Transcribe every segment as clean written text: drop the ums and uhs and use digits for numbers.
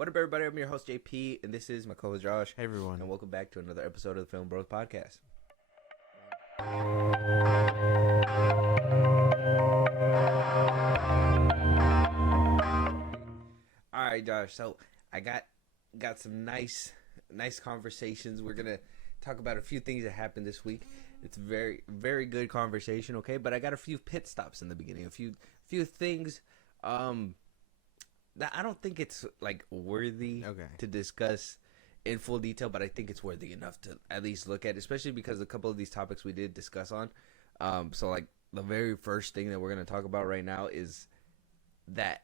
What up, everybody? I'm your host, JP, and this is my co-host, Josh. Hey, everyone. And welcome back to another episode of the FilmBrosPodcast. All right, Josh. So I got some nice conversations. We're gonna talk about a few things that happened this week. It's very good conversation, okay? But I got a few pit stops in the beginning. A few things that I don't think it's like worthy to discuss in full detail, but I think it's worthy enough to at least look at, especially because a couple of these topics we did discuss on. So like the very first thing that we're going to talk about right now is that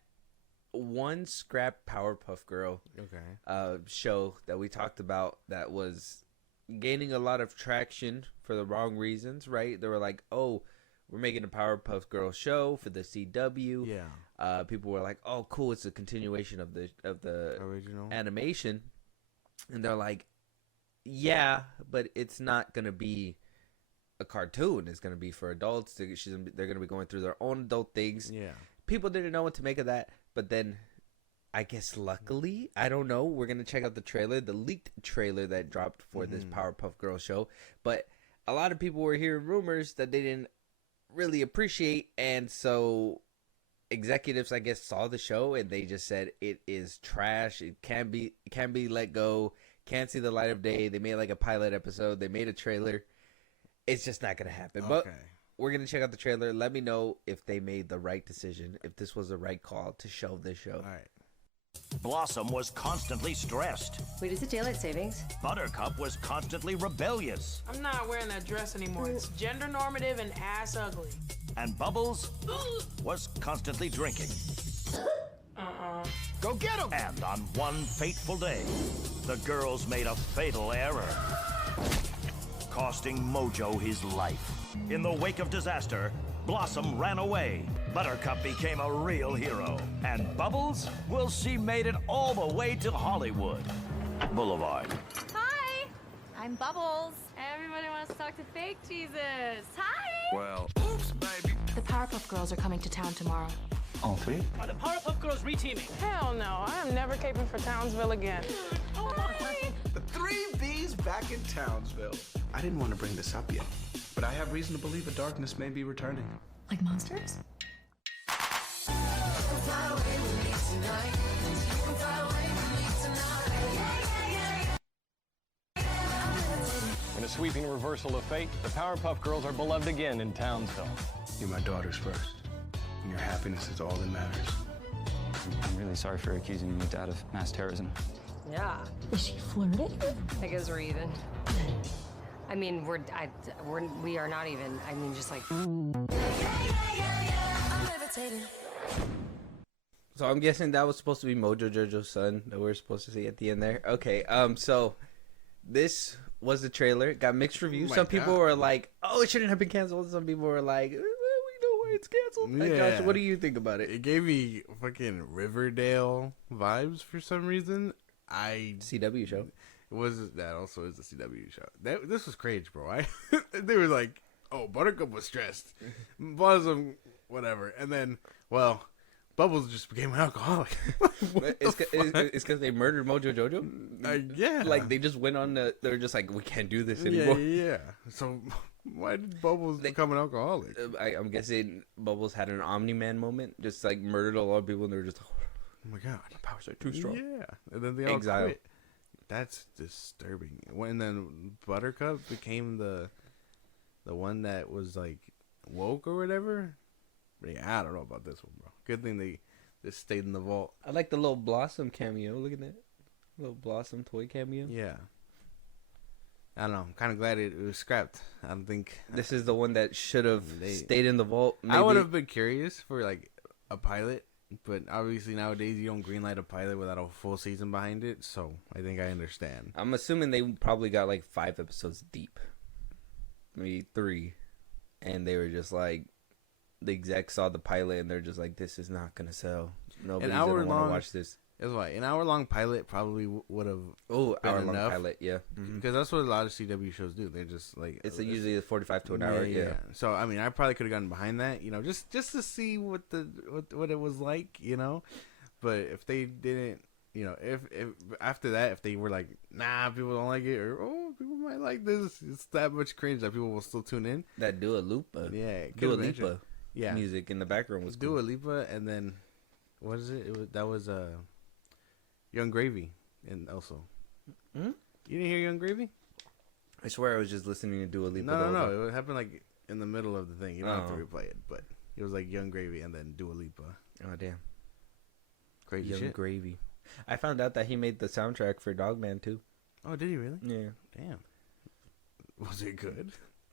one scrap Powerpuff Girl show that we talked about that was gaining a lot of traction for the wrong reasons, right? They were like, oh, we're making a Powerpuff Girl show for the CW. Yeah. People were like, "Oh, cool! It's a continuation of the original animation," and they're like, "Yeah, but it's not gonna be a cartoon. It's gonna be for adults. They're gonna be going through their own adult things." Yeah. People didn't know what to make of that, but then, I guess luckily, I don't know. We're gonna check out the trailer, the leaked trailer that dropped for this Powerpuff Girl show. But a lot of people were hearing rumors that they didn't really appreciate, and so executives, I guess, saw the show and they just said it is trash. It can be let go. Can't see the light of day. They made like a pilot episode. They made a trailer. It's just not gonna happen. Okay. But we're gonna check out the trailer. Let me know if they made the right decision. If this was the right call to show this show. All right. Blossom was constantly stressed. Wait, is it daylight savings? Buttercup was constantly rebellious. I'm not wearing that dress anymore. It's gender normative and ass ugly. And Bubbles was constantly drinking. Go get him! And on one fateful day, the girls made a fatal error, costing Mojo his life. In the wake of disaster, Blossom ran away. Buttercup became a real hero. And Bubbles, well, she made it all the way to Hollywood Boulevard. Hi, I'm Bubbles. Everybody wants to talk to fake Jesus. Hi. Well, oops, baby. The Powerpuff Girls are coming to town tomorrow. All three? Are the Powerpuff Girls reteaming? Hell no, I am never caping for Townsville again. Hi. The three B's back in Townsville. I didn't want to bring this up yet, but I have reason to believe the darkness may be returning. Like monsters? In a sweeping reversal of fate, the Powerpuff Girls are beloved again in Townsville. You're my daughters first, and your happiness is all that matters. I'm really sorry for accusing your dad of mass terrorism. Yeah. Is she flirting? I guess we're even. I mean, we are not even. I mean, just like. So I'm guessing that was supposed to be Mojo Jojo's son that we're supposed to see at the end there. Okay, so this was the trailer. Got mixed reviews. Some people were like, "Oh, it shouldn't have been canceled." Some people were like, "We know why it's canceled." Yeah. Josh, what do you think about it? It gave me fucking Riverdale vibes for some reason. CW show. That also is a CW show. This was crazy, bro. They were like, "Oh, Buttercup was stressed, Blossom, whatever," and then, well, Bubbles just became an alcoholic. It's because they murdered Mojo Jojo. Yeah, like they just went on they're just like, we can't do this anymore. Yeah. So why did Bubbles become an alcoholic? I'm guessing Bubbles had an Omni-Man moment, just like murdered a lot of people, and they were just, oh my god, my powers are too strong. Yeah, and then they all quit. That's disturbing. And then Buttercup became the one that was like woke or whatever. But yeah, I don't know about this one, bro. Good thing they just stayed in the vault. I like the little Blossom cameo. Look at that little Blossom toy cameo. Yeah. I don't know. I'm kind of glad it was scrapped. I don't think this is the one that should have stayed in the vault. Maybe. I would have been curious for like a pilot. But obviously nowadays you don't greenlight a pilot without a full season behind it, so I think I understand. I'm assuming they probably got like 5 episodes deep, maybe 3, and they were just like, the execs saw the pilot and they're just like, this is not gonna sell. Nobody's gonna want to watch this. That's why an hour-long pilot probably would have. Oh, hour-long pilot, yeah. Because that's what a lot of CW shows do. They're just like it's usually 45 to an hour, yeah. So I mean, I probably could have gotten behind that, just to see what it was like, But if they didn't, if after that, if they were like, nah, people don't like it, or people might like this, it's that much cringe that people will still tune in. That Dua Lipa, music in the background was Dua Lipa, and then what is it? That was Young Gravy, and also you didn't hear Young Gravy? I swear I was just listening to Dua Lipa. No, it happened like in the middle of the thing. You don't have to replay it, but it was like Young Gravy and then Dua Lipa. Oh damn, crazy Young shit. Gravy. I found out that he made the soundtrack for Dogman too. Oh, did he really? Yeah. Damn. Was it good?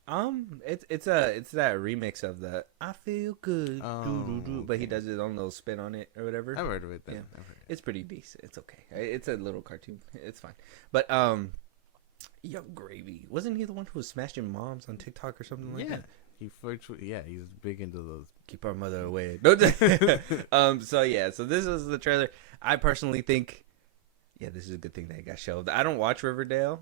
It's that remix of the I Feel Good, but he does his own little spin on it or whatever. I've heard of it. Then. Yeah. I've heard it. It's pretty decent. It's okay. It's a little cartoon. It's fine. But Young Gravy, wasn't he the one who was smashing moms on TikTok or something like that? He's big into those. Keep our mother away. So this is the trailer. I personally think, this is a good thing that it got shelved. I don't watch Riverdale.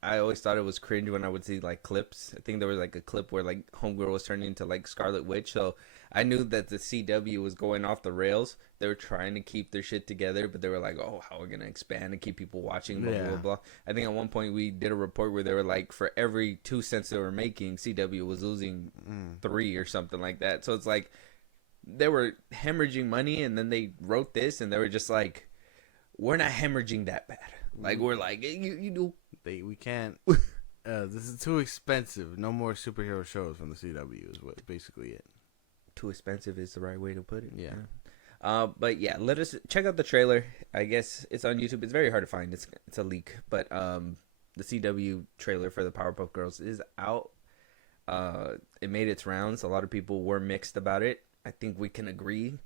I always thought it was cringe when I would see like clips. I think there was like a clip where like Homegirl was turning into like Scarlet Witch. So I knew that the CW was going off the rails. They were trying to keep their shit together, but they were like, oh, how are we going to expand and keep people watching, blah, blah, blah. I think at one point we did a report where they were like, for every 2 cents they were making, CW was losing 3 or something like that. So it's like they were hemorrhaging money, and then they wrote this, and they were just like, we're not hemorrhaging that bad. Like, we're like, you do. We can't. This is too expensive. No more superhero shows from the CW is what basically it. Too expensive is the right way to put it. Yeah. But yeah, let us check out the trailer. I guess it's on YouTube. It's very hard to find. It's a leak, but the CW trailer for the Powerpuff Girls is out. It made its rounds. A lot of people were mixed about it. I think we can agree.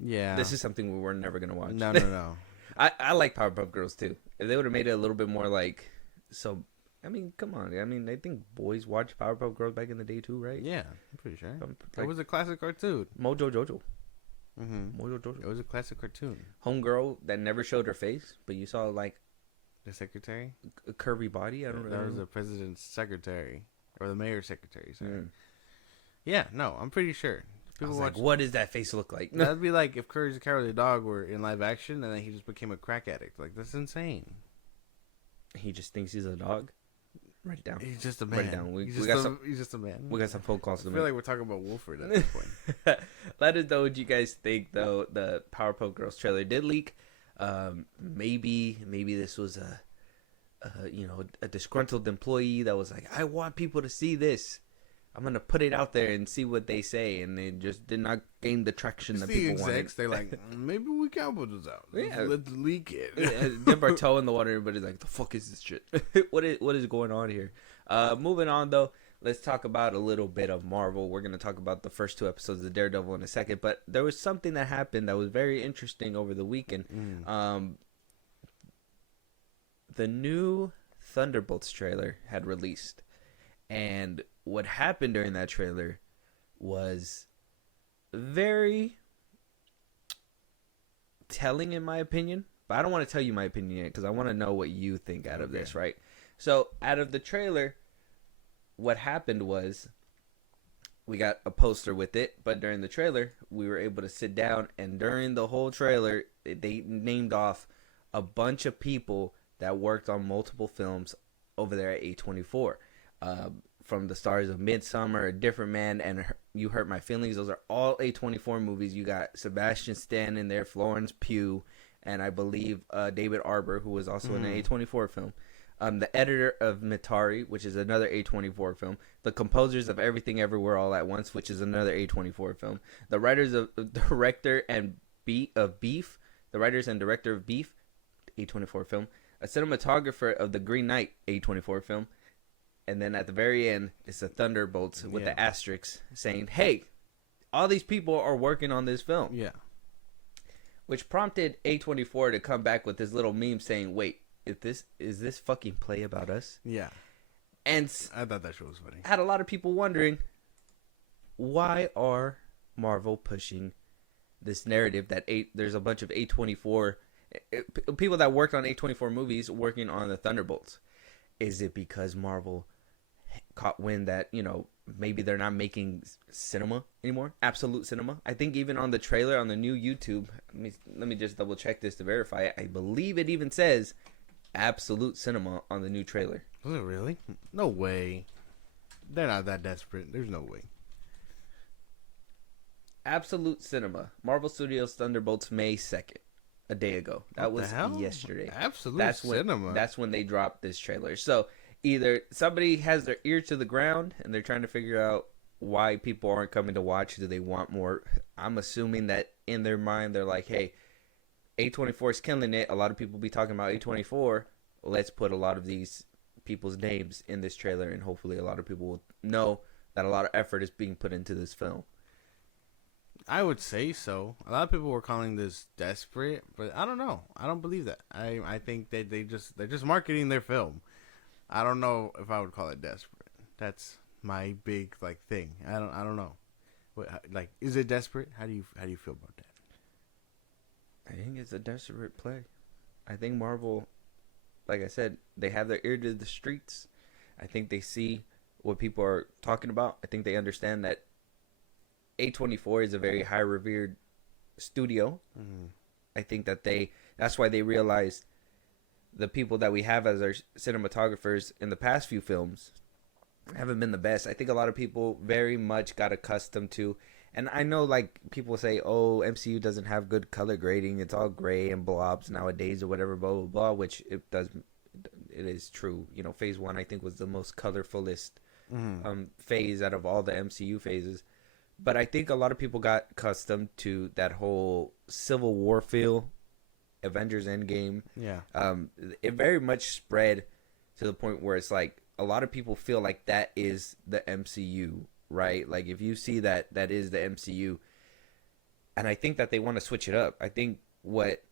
Yeah. This is something we were never gonna watch. No. I like Powerpuff Girls too. If they would have made it a little bit more like, so, I mean, come on. I mean, I think boys watched Powerpuff Girls back in the day too, right? Yeah, I'm pretty sure. It was a classic cartoon. Mojo Jojo. Mojo Jojo. It was a classic cartoon. Homegirl that never showed her face, but you saw like the secretary, a curvy body. I don't know. That was the president's secretary or the mayor's secretary. Sorry. Yeah, no, I'm pretty sure. People like, what does that face look like? That'd be like if Courage the Cowardly Dog were in live action and then he just became a crack addict. Like, that's insane. He just thinks he's a dog. Write it down. He's just a man. Write it down. He's just a man. We got some phone calls to make. I feel like we're talking about Wolford at this point. Let us know what you guys think, though. The Powerpuff Girls trailer did leak. Maybe this was a disgruntled employee that was like, I want people to see this. I'm gonna put it out there and see what they say, and they just did not gain the traction that people wanted. They're like, maybe we can put this out. Let's leak it. Dip our toe in the water. Everybody's like, the fuck is this shit? What is going on here? Moving on though, let's talk about a little bit of Marvel. We're gonna talk about the first 2 episodes of Daredevil in a second, but there was something that happened that was very interesting over the weekend. The new Thunderbolts trailer had released, and what happened during that trailer was very telling, in my opinion. But I don't want to tell you my opinion yet because I want to know what you think out of this, right? So, out of the trailer, what happened was we got a poster with it, but during the trailer, we were able to sit down, and during the whole trailer, they named off a bunch of people that worked on multiple films over there at A24. From the stars of Midsommar, A Different Man, and You Hurt My Feelings. Those are all A24 movies. You got Sebastian Stan in there, Florence Pugh, and I believe David Arbor, who was also in an A24 film. The editor of Mitari, which is another A24 film. The composers of Everything Everywhere All at Once, which is another A24 film. The writers of director and Beef, the writers and director of Beef, A24 film. A cinematographer of The Green Knight, A24 film. And then at the very end, it's the Thunderbolts with the asterisks saying, hey, all these people are working on this film. Yeah. Which prompted A24 to come back with this little meme saying, wait, is this fucking play about us? Yeah. And I thought that show was funny. Had a lot of people wondering, why are Marvel pushing this narrative that there's a bunch of A24 people that worked on A24 movies working on the Thunderbolts? Is it because Marvel caught wind that, you know, maybe they're not making cinema anymore, absolute cinema. I think even on the trailer on the new YouTube, let me just double check this to verify it. I believe it even says absolute cinema on the new trailer. Was it really? No way. They're not that desperate. There's no way. Absolute Cinema, Marvel Studios Thunderbolts, May 2nd, a day ago. That was yesterday. Absolute Cinema. That's when they dropped this trailer. So either somebody has their ear to the ground and they're trying to figure out why people aren't coming to watch. Do they want more? I'm assuming that in their mind they're like, hey, A24 is killing it. A lot of people be talking about A24. Let's put a lot of these people's names in this trailer, and hopefully a lot of people will know that a lot of effort is being put into this film. I would say so. A lot of people were calling this desperate, but I don't know. I don't believe that. I think that they're just marketing their film. I don't know if I would call it desperate. That's my big thing. I don't know. What, is it desperate? How do you feel about that? I think it's a desperate play. I think Marvel, like I said, they have their ear to the streets. I think they see what people are talking about. I think they understand that A24 is a very high revered studio. Mm-hmm. I think that that's why they realized the people that we have as our cinematographers in the past few films haven't been the best. I think a lot of people very much got accustomed to, and I know people say, oh, MCU doesn't have good color grading. It's all gray and blobs nowadays or whatever, blah, blah, blah, which it is true. You know, phase 1 I think was the most colorfulest phase out of all the MCU phases. But I think a lot of people got accustomed to that whole Civil War feel, Avengers Endgame. Yeah. It very much spread to the point where it's like a lot of people feel like that is the MCU, right? Like if you see that is the MCU. And I think that they want to switch it up. I think what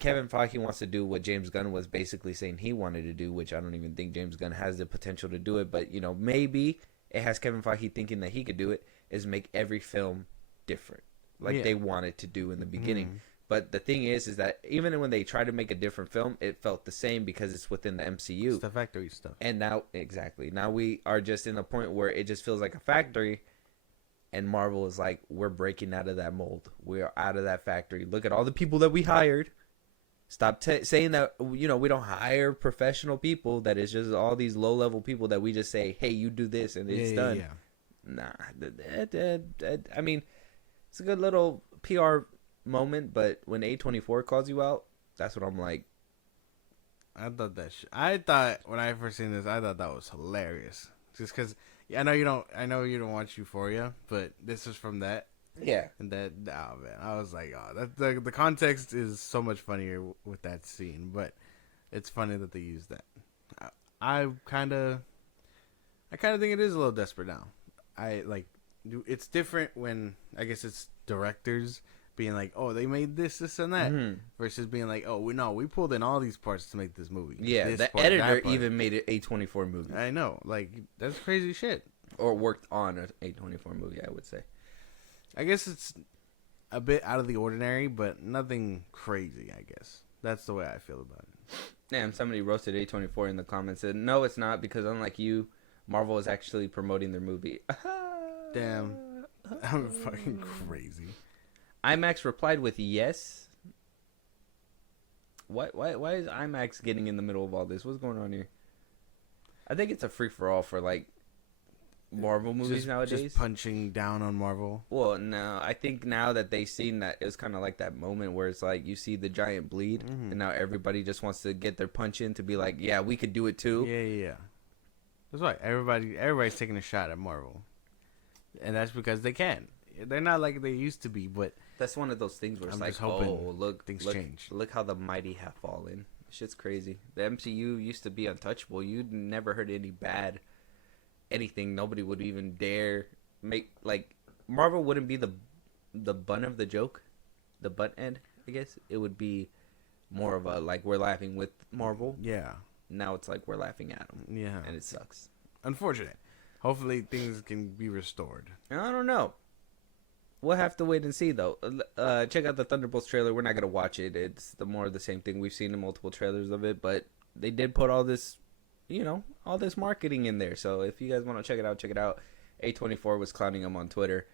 Kevin Feige wants to do, what James Gunn was basically saying he wanted to do, which I don't even think James Gunn has the potential to do it. But, you know, maybe it has Kevin Feige thinking that he could do it, is make every film different, they wanted to do in the beginning. Mm. But the thing is that even when they try to make a different film, it felt the same because it's within the MCU. It's the factory stuff. And now we are just in a point where it just feels like a factory, and Marvel is like, we're breaking out of that mold. We are out of that factory. Look at all the people that we hired. Stop saying that, you know, we don't hire professional people. That is just all these low-level people that we just say, hey, you do this, and it's done. Yeah. Nah, I mean, it's a good little PR moment, but when A24 calls you out, that's what I'm like. I thought when I first seen this, I thought that was hilarious. Just because I know you don't watch Euphoria, but this is from that. Yeah. And that, oh man, I was like, oh, the context is so much funnier with that scene, but it's funny that they use that. I kind of think it is a little desperate now. It's different when I guess it's directors being like, oh, they made this and that, versus being like, oh, we pulled in all these parts to make this movie. Yeah, the editor even made it A24 movie. I know, that's crazy shit. Or worked on an A24 movie, I would say. I guess it's a bit out of the ordinary, but nothing crazy, I guess. That's the way I feel about it. Damn, somebody roasted A24 in the comments, said, no, it's not, because unlike you, Marvel is actually promoting their movie. Damn. I'm fucking crazy. IMAX replied with yes. Why is IMAX getting in the middle of all this? What's going on here? I think it's a free-for-all for, Marvel movies nowadays. Just punching down on Marvel. Well, no, I think now that they've seen that, it was kind of like that moment where it's like you see the giant bleed, and now everybody just wants to get their punch in to be like, yeah, we could do it too. Yeah. That's right. Everybody's taking a shot at Marvel, and that's because they can. They're not like they used to be, but that's one of those things where it's like, oh, look, things change. Look how the mighty have fallen. Shit's crazy. The MCU used to be untouchable. You never heard any bad anything. Nobody would even dare make Marvel wouldn't be the bun of the joke, the butt end. I guess it would be more of a we're laughing with Marvel. Yeah. Now it's we're laughing at them. Yeah. And it sucks. Unfortunate. Hopefully things can be restored. I don't know. We'll have to wait and see, though. Check out the Thunderbolts trailer. We're not going to watch it. It's more of the same thing. We've seen in multiple trailers of it, but they did put all this all this marketing in there. So if you guys want to check it out. A24 was clowning him on Twitter.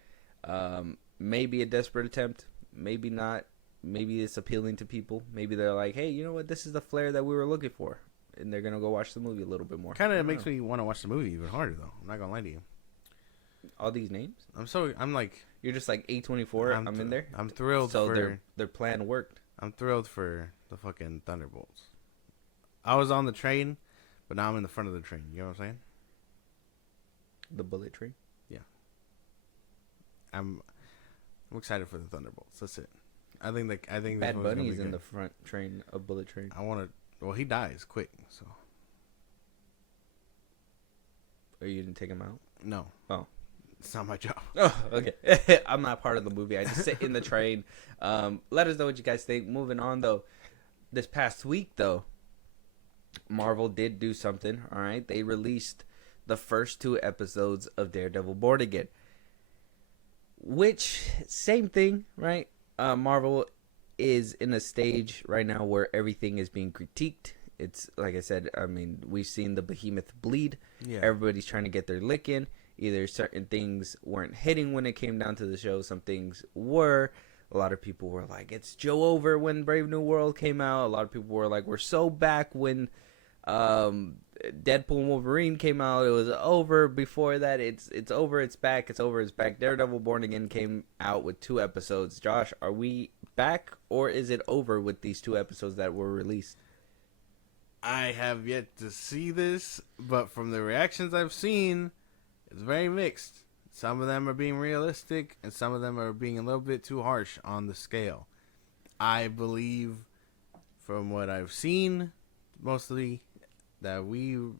Maybe a desperate attempt, maybe not. Maybe it's appealing to people. Maybe they're like, hey, you know what? This is the flair that we were looking for. And they're going to go watch the movie a little bit more. Kind of makes me want to watch the movie even harder, though. I'm not going to lie to you. All these names? I'm like... You're just like A24, I'm in there? I'm thrilled so for... their plan worked. I'm thrilled for the fucking Thunderbolts. I was on the train, but now I'm in the front of the train. You know what I'm saying? The bullet train? Yeah. I'm excited for the Thunderbolts. That's it. I think Bad Bunny's in the front train of Bullet Train. Well, he dies quick, so. Or you didn't take him out? No. Oh. It's not my job. Oh, okay. I'm not part of the movie. I just sit in the train. Let us know what you guys think. Moving on, though. This past week, though, Marvel did do something, all right? They released the first 2 episodes of Daredevil Born again. Which, same thing, right? Marvel is in a stage right now where everything is being critiqued. It's, like I said, I mean, we've seen the behemoth bleed. Yeah. Everybody's trying to get their lick in. Either certain things weren't hitting when it came down to the show. Some things were. A lot of people were like, it's Joe over when Brave New World came out. A lot of people were like, we're so back when Deadpool and Wolverine came out. It was over before that. It's over, it's back, it's over, it's back. Daredevil Born Again came out with 2 episodes. Josh, are we back or is it over with these 2 episodes that were released? I have yet to see this, but from the reactions I've seen, it's very mixed. Some of them are being realistic, and some of them are being a little bit too harsh on the scale. I believe, from what I've seen, mostly, that I want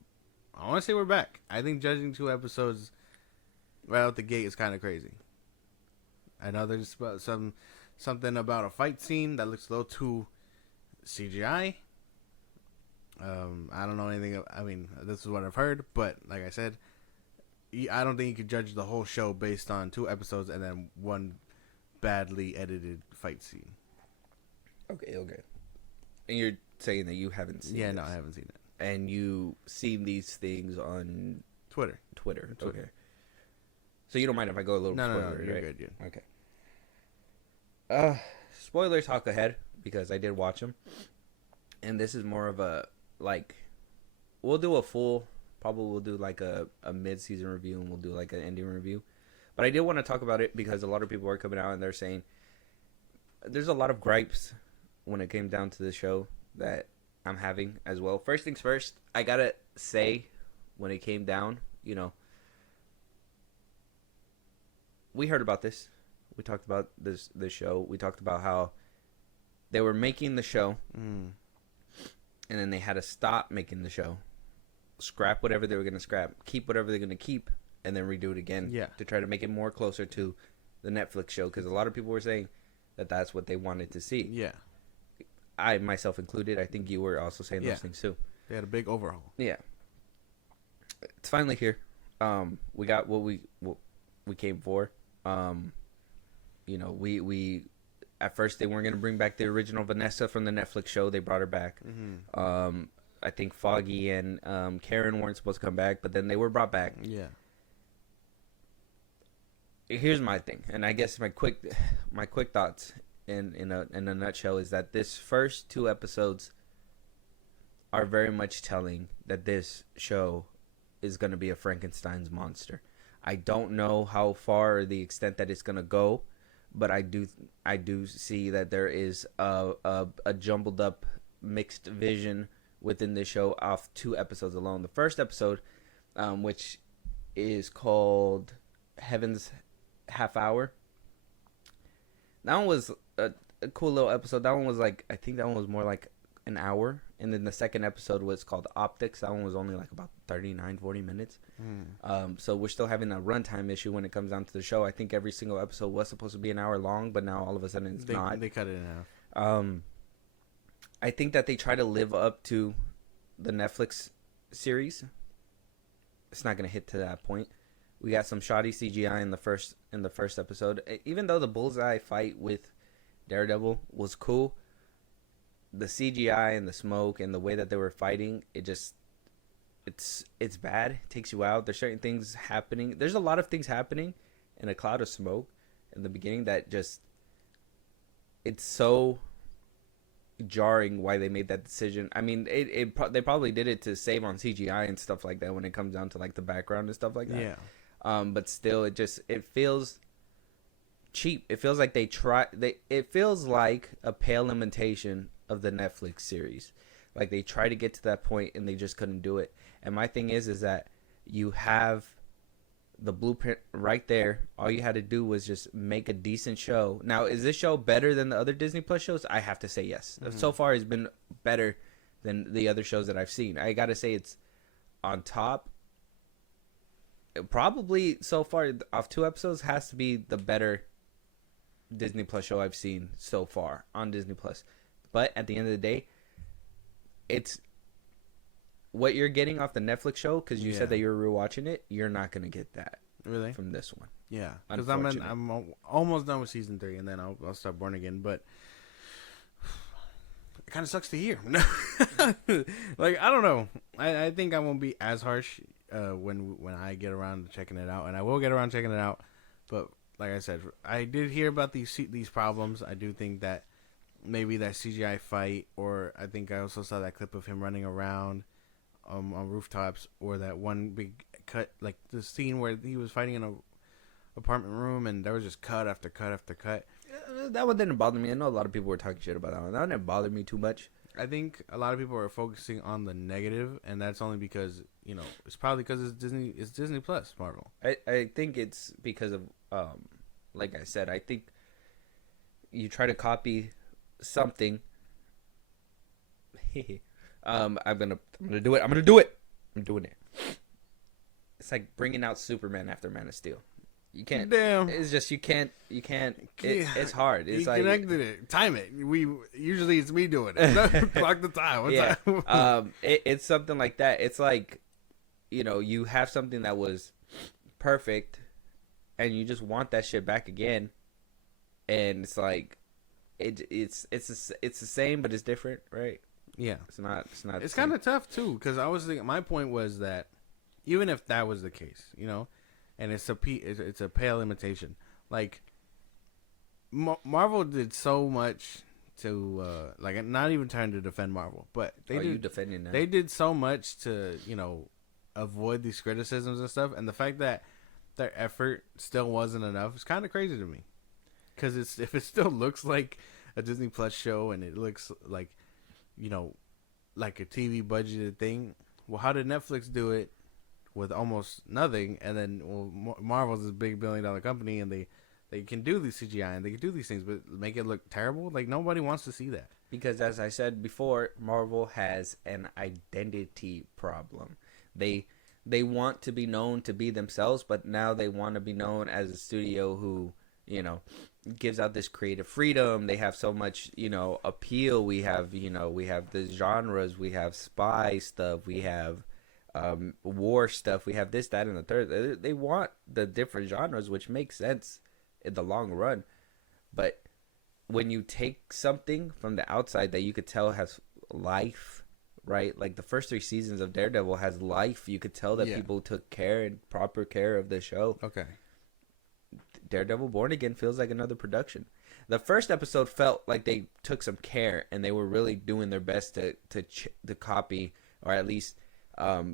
to say we're back. I think judging 2 episodes right out the gate is kind of crazy. I know there's something about a fight scene that looks a little too CGI. I don't know anything. I mean, this is what I've heard, but like I said, I don't think you could judge the whole show based on 2 episodes and then 1 badly edited fight scene. Okay. And you're saying that you haven't seen it? No, I haven't seen it. And you seen these things on Twitter. Okay. So you don't mind if I go a little spoiler, No, you're right? good, yeah. Okay. Spoilers talk ahead, because I did watch them. And this is more of a, like, we'll do a full, probably we'll do like a mid-season review, and we'll do like an ending review. But I did want to talk about it because a lot of people are coming out and they're saying there's a lot of gripes when it came down to the show that I'm having as well. First things first, I gotta say, when it came down, we heard about this. We talked about this show. We talked about how they were making the show, and then they had to stop making the show, scrap whatever they were going to scrap, keep whatever they're going to keep, and then redo it again to try to make it more closer to the Netflix show, because a lot of people were saying that that's what they wanted to see. Yeah. I, myself included, I think you were also saying those things too. They had a big overhaul. Yeah. It's finally here. We got what we came for. We at first they weren't going to bring back the original Vanessa from the Netflix show. They brought her back. Mm-hmm. I think Foggy and Karen weren't supposed to come back, but then they were brought back. Yeah. Here's my thing, and I guess my quick thoughts in a nutshell is that this first 2 episodes are very much telling that this show is going to be a Frankenstein's monster. I don't know how far or the extent that it's going to go, but I do see that there is a jumbled up mixed vision within this show off 2 episodes alone. The first episode, which is called Heaven's Half Hour, that one was a cool little episode. That one was like, I think that one was more like an hour. And then the second episode was called Optics. That one was only like about 40 minutes. So we're still having a runtime issue when it comes down to the show. I think every single episode was supposed to be an hour long, but now all of a sudden it's not. They cut it in half. I think that they try to live up to the Netflix series. It's not going to hit to that point. We got some shoddy CGI in the first episode. Even though the bullseye fight with Daredevil was cool, the CGI and the smoke and the way that they were fighting, it it's bad. It takes you out. There's certain things happening. There's a lot of things happening in a cloud of smoke in the beginning that just, it's so jarring why they made that decision. I mean, they probably did it to save on CGI and stuff like that when it comes down to like the background and stuff like that. Yeah. But still, it feels cheap. It feels like it feels like a pale imitation of the Netflix series. Like they tried to get to that point and they just couldn't do it. And my thing is that you have the blueprint right there. All you had to do was just make a decent show. Now, is this show better than the other Disney Plus shows? I have to say yes. So far, it's been better than the other shows that I've seen. I gotta say it's on top. Probably so far off 2 episodes has to be the better Disney Plus show I've seen so far on Disney Plus. But at the end of the day, it's what you're getting off the Netflix show, because you said that you were rewatching it. You're not gonna get that from this one. Yeah, because I'm almost done with season 3, and then I'll start Born Again. But it kind of sucks to hear. Like, I don't know. I think I won't be as harsh when I get around to checking it out, and I will get around to checking it out. But like I said, I did hear about these problems. I do think that maybe that CGI fight, or I think I also saw that clip of him running around on rooftops, or that one big cut, like the scene where he was fighting in a apartment room and there was just cut after cut after cut. That one didn't bother me. I know a lot of people were talking shit about that one. That one didn't bother me too much. I think a lot of people are focusing on the negative, and that's only because, it's probably because it's Disney Plus, Marvel. I think it's because of like I said, I think you try to copy something. I'm gonna do it. I'm doing it. It's like bringing out Superman after Man of Steel. You can't. Damn. It's just you can't. It's hard. It's you like connected it. Time it. Usually it's me doing it. Clock the time. What time? It's something like that. It's like, you have something that was perfect, and you just want that shit back again, and it's like, it's the same, but it's different, right? Yeah. It's not. It's kind of tough too, because I was thinking. My point was that even if that was the case, and it's a pale imitation. Like Marvel did so much to like, not even trying to defend Marvel, but you defending them? They did so much to avoid these criticisms and stuff, and the fact that their effort still wasn't enough is kind of crazy to me. Because if it still looks like a Disney Plus show and it looks like like a TV budgeted thing, well, how did Netflix do it with almost nothing? And then, Marvel's a big $1 billion company, and they can do these CGI and they can do these things, but make it look terrible. Like, nobody wants to see that. Because as I said before, Marvel has an identity problem. They want to be known to be themselves, but now they want to be known as a studio who, gives out this creative freedom. They have so much, appeal. We have the genres. We have spy stuff. We have war stuff. We have this, that, and the third. They want the different genres, which makes sense in the long run. But when you take something from the outside that you could tell has life, right? Like the first 3 seasons of Daredevil has life. You could tell that people took proper care of the show. Okay. Daredevil Born Again feels like another production. The first episode felt like they took some care and they were really doing their best to copy, or at least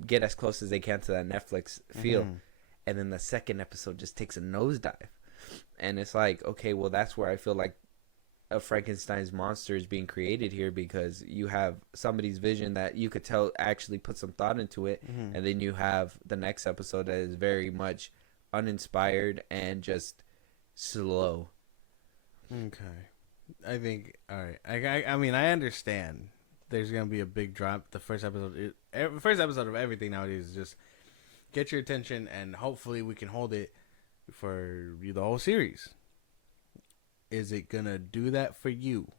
get as close as they can to that Netflix feel. Mm-hmm. And then the second episode just takes a nosedive. And it's like, okay, well, that's where I feel like a Frankenstein's monster is being created here, because you have somebody's vision that you could tell actually put some thought into it. Mm-hmm. And then you have the next episode that is very much uninspired and just slow. Okay. I think, all right. I mean, I understand there's going to be a big drop. The first episode of everything nowadays is just get your attention, and hopefully we can hold it for the whole series. Is it going to do that for you?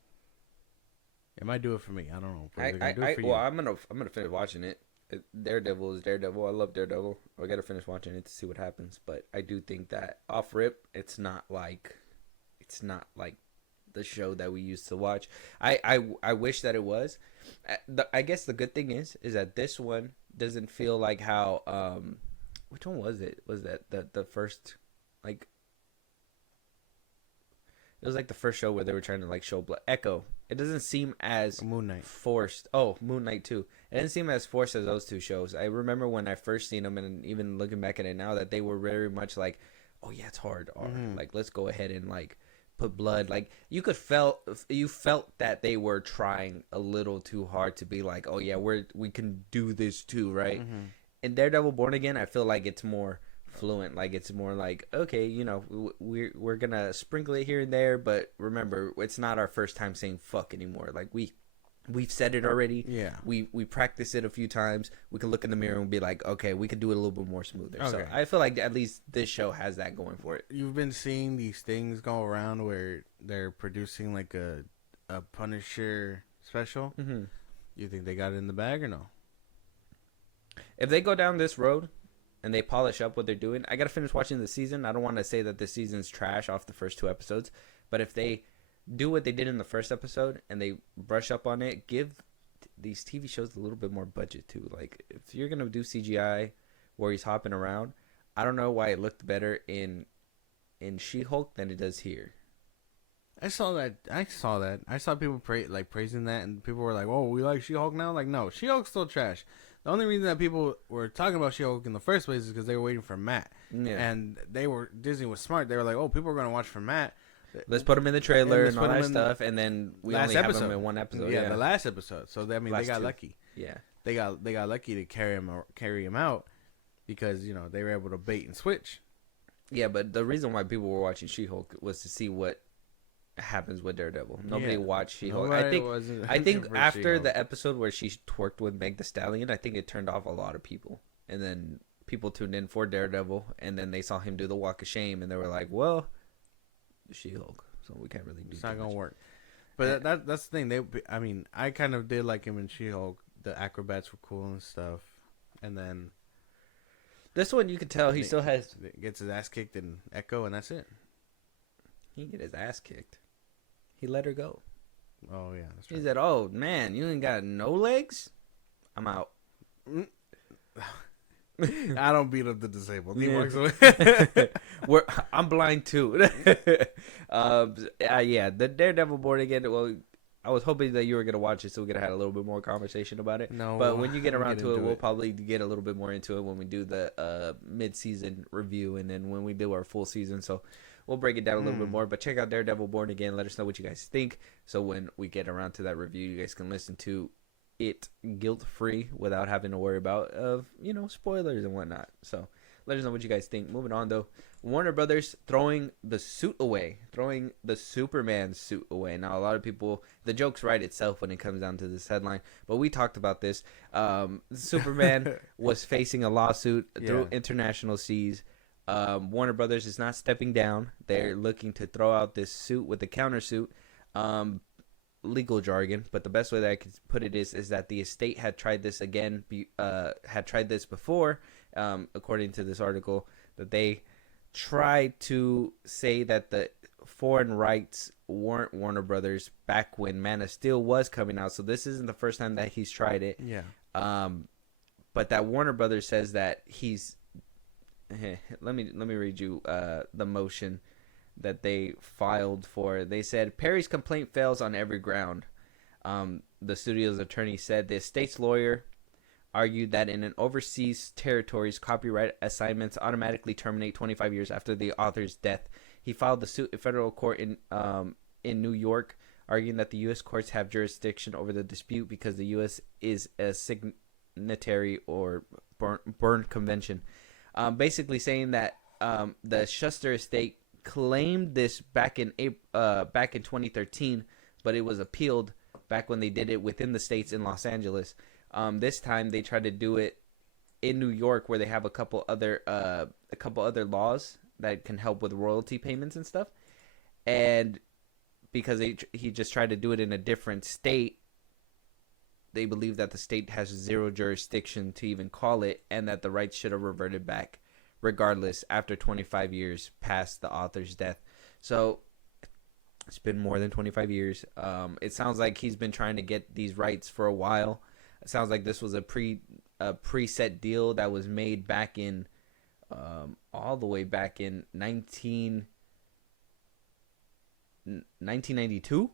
It might do it for me. I don't know. I'm gonna finish watching it. Daredevil is Daredevil. I love Daredevil. I gotta finish watching it to see what happens. But I do think that off rip, it's not like the show that we used to watch. I wish that it was. I guess the good thing is that this one doesn't feel like how which one was it? Was that the first, like, it was like the first show where they were trying to like show blood. Echo. It doesn't seem as Moon Knight forced. Oh, Moon Knight too. It didn't seem as forced as those two shows. I remember when I first seen them, and even looking back at it now, that they were very much like, oh yeah, it's hard. Or like, let's go ahead and like put blood. Like you felt that they were trying a little too hard to be like, oh yeah, we can do this too, right? In Daredevil Born Again, I feel like it's more fluent. Like it's more like, okay, you know, we're gonna sprinkle it here and there, but remember, it's not our first time saying fuck anymore. Like we've said it already. Yeah, we practiced it a few times. We can look in the mirror and be like, okay, we could do it a little bit more smoother. Okay. So I feel like at least this show has that going for it. You've been seeing these things go around where they're producing like a Punisher special. You think they got it in the bag or no? If they go down this road and they polish up what they're doing, I gotta finish watching the season. I don't want to say that this season's trash off the first 2 episodes, but if they do what they did in the first episode and they brush up on it, give these TV shows a little bit more budget too. Like if you're gonna do CGI where he's hopping around, I don't know why it looked better in She-Hulk than it does here. I saw that. I saw people praising that, and people were like, "Oh, we like She-Hulk now." Like, no, She-Hulk's still trash. The only reason that people were talking about She-Hulk in the first place is because they were waiting for Matt. Yeah. And Disney was smart. They were like, "Oh, people are going to watch for Matt. Let's put him in the trailer and all that stuff." And then we only have him in one episode. Yeah, the last episode. So I mean, they got lucky. Yeah, they got lucky to carry him out because they were able to bait and switch. Yeah, but the reason why people were watching She-Hulk was to see what happens with Daredevil. Nobody watched She-Hulk. I think after She-Hulk. The episode where she twerked with Meg Thee Stallion, I think it turned off a lot of people. And then people tuned in for Daredevil, and then they saw him do the walk of shame, and they were like, well, She-Hulk, so we can't really do it's not gonna work. But that's the thing. I kind of did like him in She-Hulk. The acrobats were cool and stuff. And then this one, you could tell he still gets his ass kicked in Echo, and that's it. He didn't get his ass kicked. He let her go. Oh, yeah. That's right. He said, oh, man, you ain't got no legs? I'm out. I don't beat up the disabled. He walks away. I'm blind, too. Yeah, the Daredevil Born Again, well, I was hoping that you were going to watch it so we could have had a little bit more conversation about it. No. But when you get around to it, we'll probably get a little bit more into it when we do the mid-season review and then when we do our full season. So we'll break it down a little bit more, but check out Daredevil Born Again. Let us know what you guys think. So when we get around to that review, you guys can listen to it guilt-free without having to worry about spoilers and whatnot. So let us know what you guys think. Moving on, though. Warner Brothers throwing the Superman suit away. Now, a lot of people, the joke's right itself when it comes down to this headline, but we talked about this. Superman was facing a lawsuit through international seas. Warner Brothers is not stepping down. They're looking to throw out this suit with a countersuit. Legal jargon, but the best way that I could put it is that the estate had tried this again. Had tried this before, according to this article, that they tried to say that the foreign rights weren't Warner Brothers back when Man of Steel was coming out. So this isn't the first time that he's tried it. Yeah. But that Warner Brothers says that he's. Let me read you the motion that they filed for. They said Perry's complaint fails on every ground. The studio's attorney said the estate's lawyer argued that in an overseas territories, copyright assignments automatically terminate 25 years after the author's death. He filed the suit in federal court in New York, arguing that the U.S. courts have jurisdiction over the dispute because the U.S. is a signatory or Berne Convention. Basically saying that the Shuster estate claimed this back in 2013, but it was appealed back when they did it within the states in Los Angeles. This time they tried to do it in New York, where they have a couple other laws that can help with royalty payments and stuff. And because he just tried to do it in a different state, they believe that the state has zero jurisdiction to even call it, and that the rights should have reverted back regardless after 25 years past the author's death. So it's been more than 25 years. It sounds like he's been trying to get these rights for a while. It sounds like this was a a preset deal that was made back in all the way back in 1992.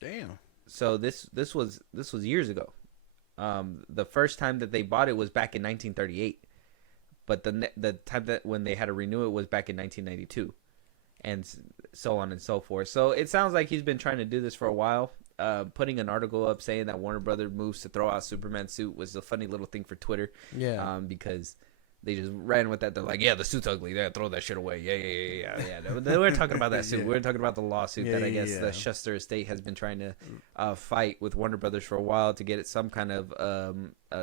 Damn. So this was years ago. The first time that they bought it was back in 1938, but the time that when they had to renew it was back in 1992, and so on and so forth. So it sounds like he's been trying to do this for a while. Putting an article up saying that Warner Brothers moves to throw out Superman's suit was a funny little thing for Twitter. Yeah. Because they just ran with that. They're like, yeah, the suit's ugly. Yeah, throw that shit away. Yeah. They weren't talking about that suit. Yeah. We were talking about the lawsuit that I guess the Schuster estate has been trying to fight with Warner Brothers for a while to get some kind of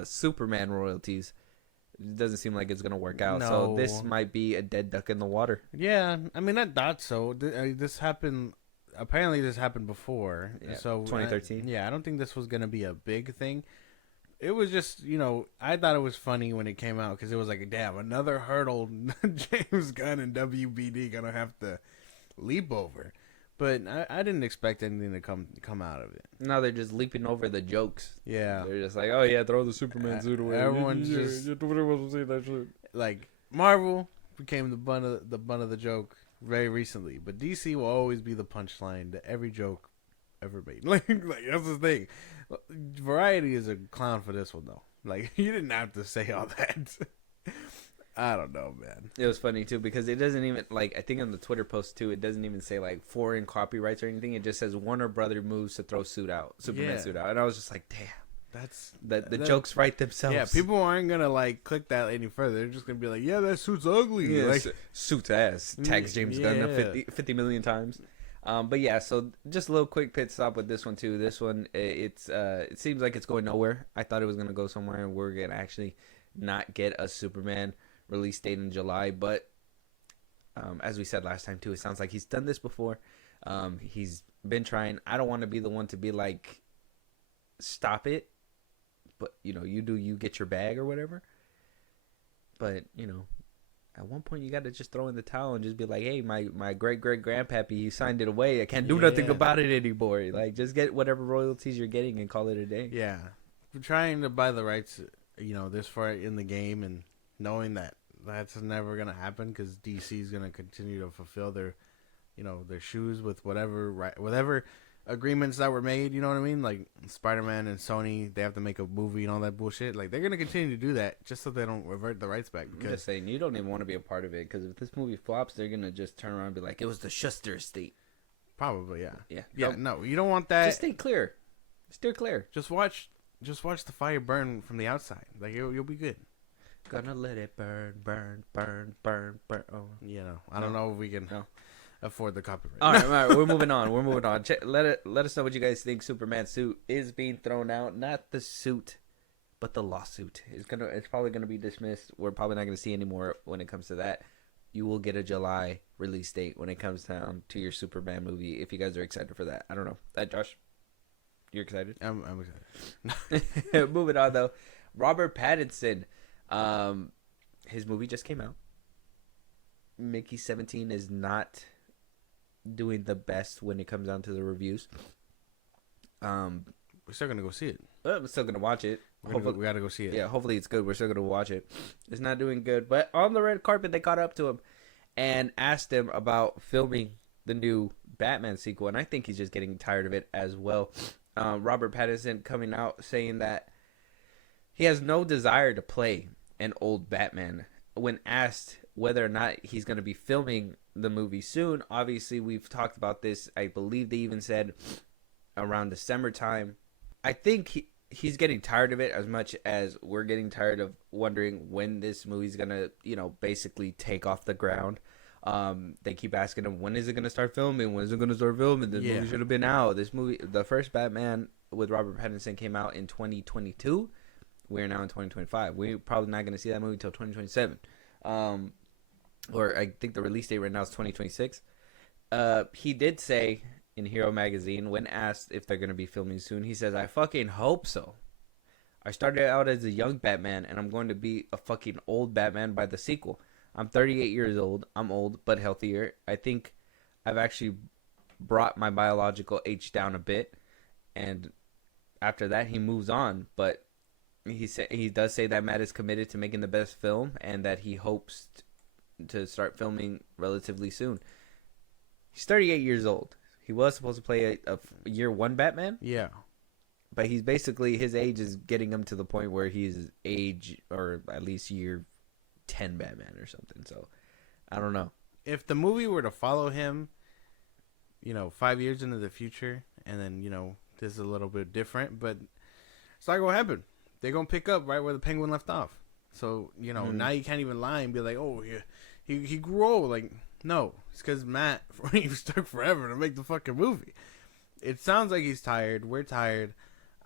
Superman royalties. It doesn't seem like it's going to work out. No. So this might be a dead duck in the water. Yeah, I mean, I thought so. This happened. Apparently, this happened before. Yeah, so 2013. I don't think this was going to be a big thing. It was just, I thought it was funny when it came out because it was like, damn, another hurdle James Gunn and WBD gonna have to leap over. But I didn't expect anything to come out of it. Now they're just leaping over the jokes. Yeah, they're just like, oh yeah, throw the Superman suit away. Everyone's just like Marvel became the butt of the joke very recently, but DC will always be the punchline to every joke ever made. Like that's the thing. Variety is a clown for this one though. Like you didn't have to say all that. I don't know, man. It was funny too because it doesn't even I think on the Twitter post too, it doesn't even say like foreign copyrights or anything. It just says Warner Brother moves to throw Superman suit out, and I was just like, damn. That's the jokes write themselves. Yeah, people aren't gonna click that any further. They're just gonna be like, yeah, that suit's ugly. Yeah, suit's ass. Tags James Gunn 50 million times. But yeah, so just a little quick pit stop with this one too. This one, it seems like it's going nowhere. I thought it was gonna go somewhere, and we're gonna actually not get a Superman release date in July. But as we said last time too, it sounds like he's done this before. He's been trying. I don't want to be the one to be like, stop it. But you get your bag or whatever. But at one point you got to just throw in the towel and just be like, hey, my great grandpappy, he signed it away. I can't do nothing about it anymore. Like, just get whatever royalties you're getting and call it a day. Yeah, we're trying to buy the rights, this far in the game, and knowing that that's never gonna happen because DC is gonna continue to fulfill their shoes with whatever agreements that were made. You know what I mean? Like Spider-Man and Sony, they have to make a movie and all that bullshit. Like they're gonna continue to do that just so they don't revert the rights back. Because I'm just saying, you don't even want to be a part of it because if this movie flops, they're gonna just turn around and be like, it was the Schuster estate. Probably, yeah. Yeah. No, you don't want that. Just stay clear. Steer clear. Just watch the fire burn from the outside. Like you'll be good. Gonna let it burn. Oh, I don't know if we can afford the copyright. All right, we're moving on. Let us know what you guys think. Superman suit is being thrown out. Not the suit, but the lawsuit. It's probably gonna be dismissed. We're probably not gonna see any more when it comes to that. You will get a July release date when it comes down to your Superman movie. If you guys are excited for that, I don't know. Josh, you're excited? I'm excited. Moving on though, Robert Pattinson. His movie just came out. Mickey 17 is not doing the best when it comes down to the reviews. We're still gonna go see it. I'm still gonna watch it. We gotta go see it. Yeah, hopefully it's good. We're still gonna watch it. It's not doing good, but on the red carpet they caught up to him and asked him about filming the new Batman sequel, and I think he's just getting tired of it as well. Robert Pattinson coming out saying that he has no desire to play an old Batman. When asked whether or not he's going to be filming the movie soon, obviously we've talked about this. I believe they even said around December time. I think he's getting tired of it as much as we're getting tired of wondering when this movie's going to, basically take off the ground. They keep asking him, when is it going to start filming? When is it going to start filming? This movie should have been out. This movie, the first Batman with Robert Pattinson came out in 2022. We're now in 2025. We're probably not going to see that movie until 2027. Or I think the release date right now is 2026. He did say in Hero Magazine, when asked if they're going to be filming soon, he says, I fucking hope so. I started out as a young Batman, and I'm going to be a fucking old Batman by the sequel. I'm 38 years old. I'm old, but healthier. I think I've actually brought my biological age down a bit. And after that, he moves on. But he does say that Matt is committed to making the best film and that he hopes to start filming relatively soon. He's 38 years old. He was supposed to play a year one Batman. Yeah. But he's basically, his age is getting him to the point where he's age, or at least year 10 Batman or something. So, I don't know. If the movie were to follow him, 5 years into the future, and then, this is a little bit different, but it's not going to happen. They're going to pick up right where the Penguin left off. So, now you can't even lie and be like, oh, yeah, he grew old. Like, no, it's because Matt, he took forever to make the fucking movie. It sounds like he's tired. We're tired.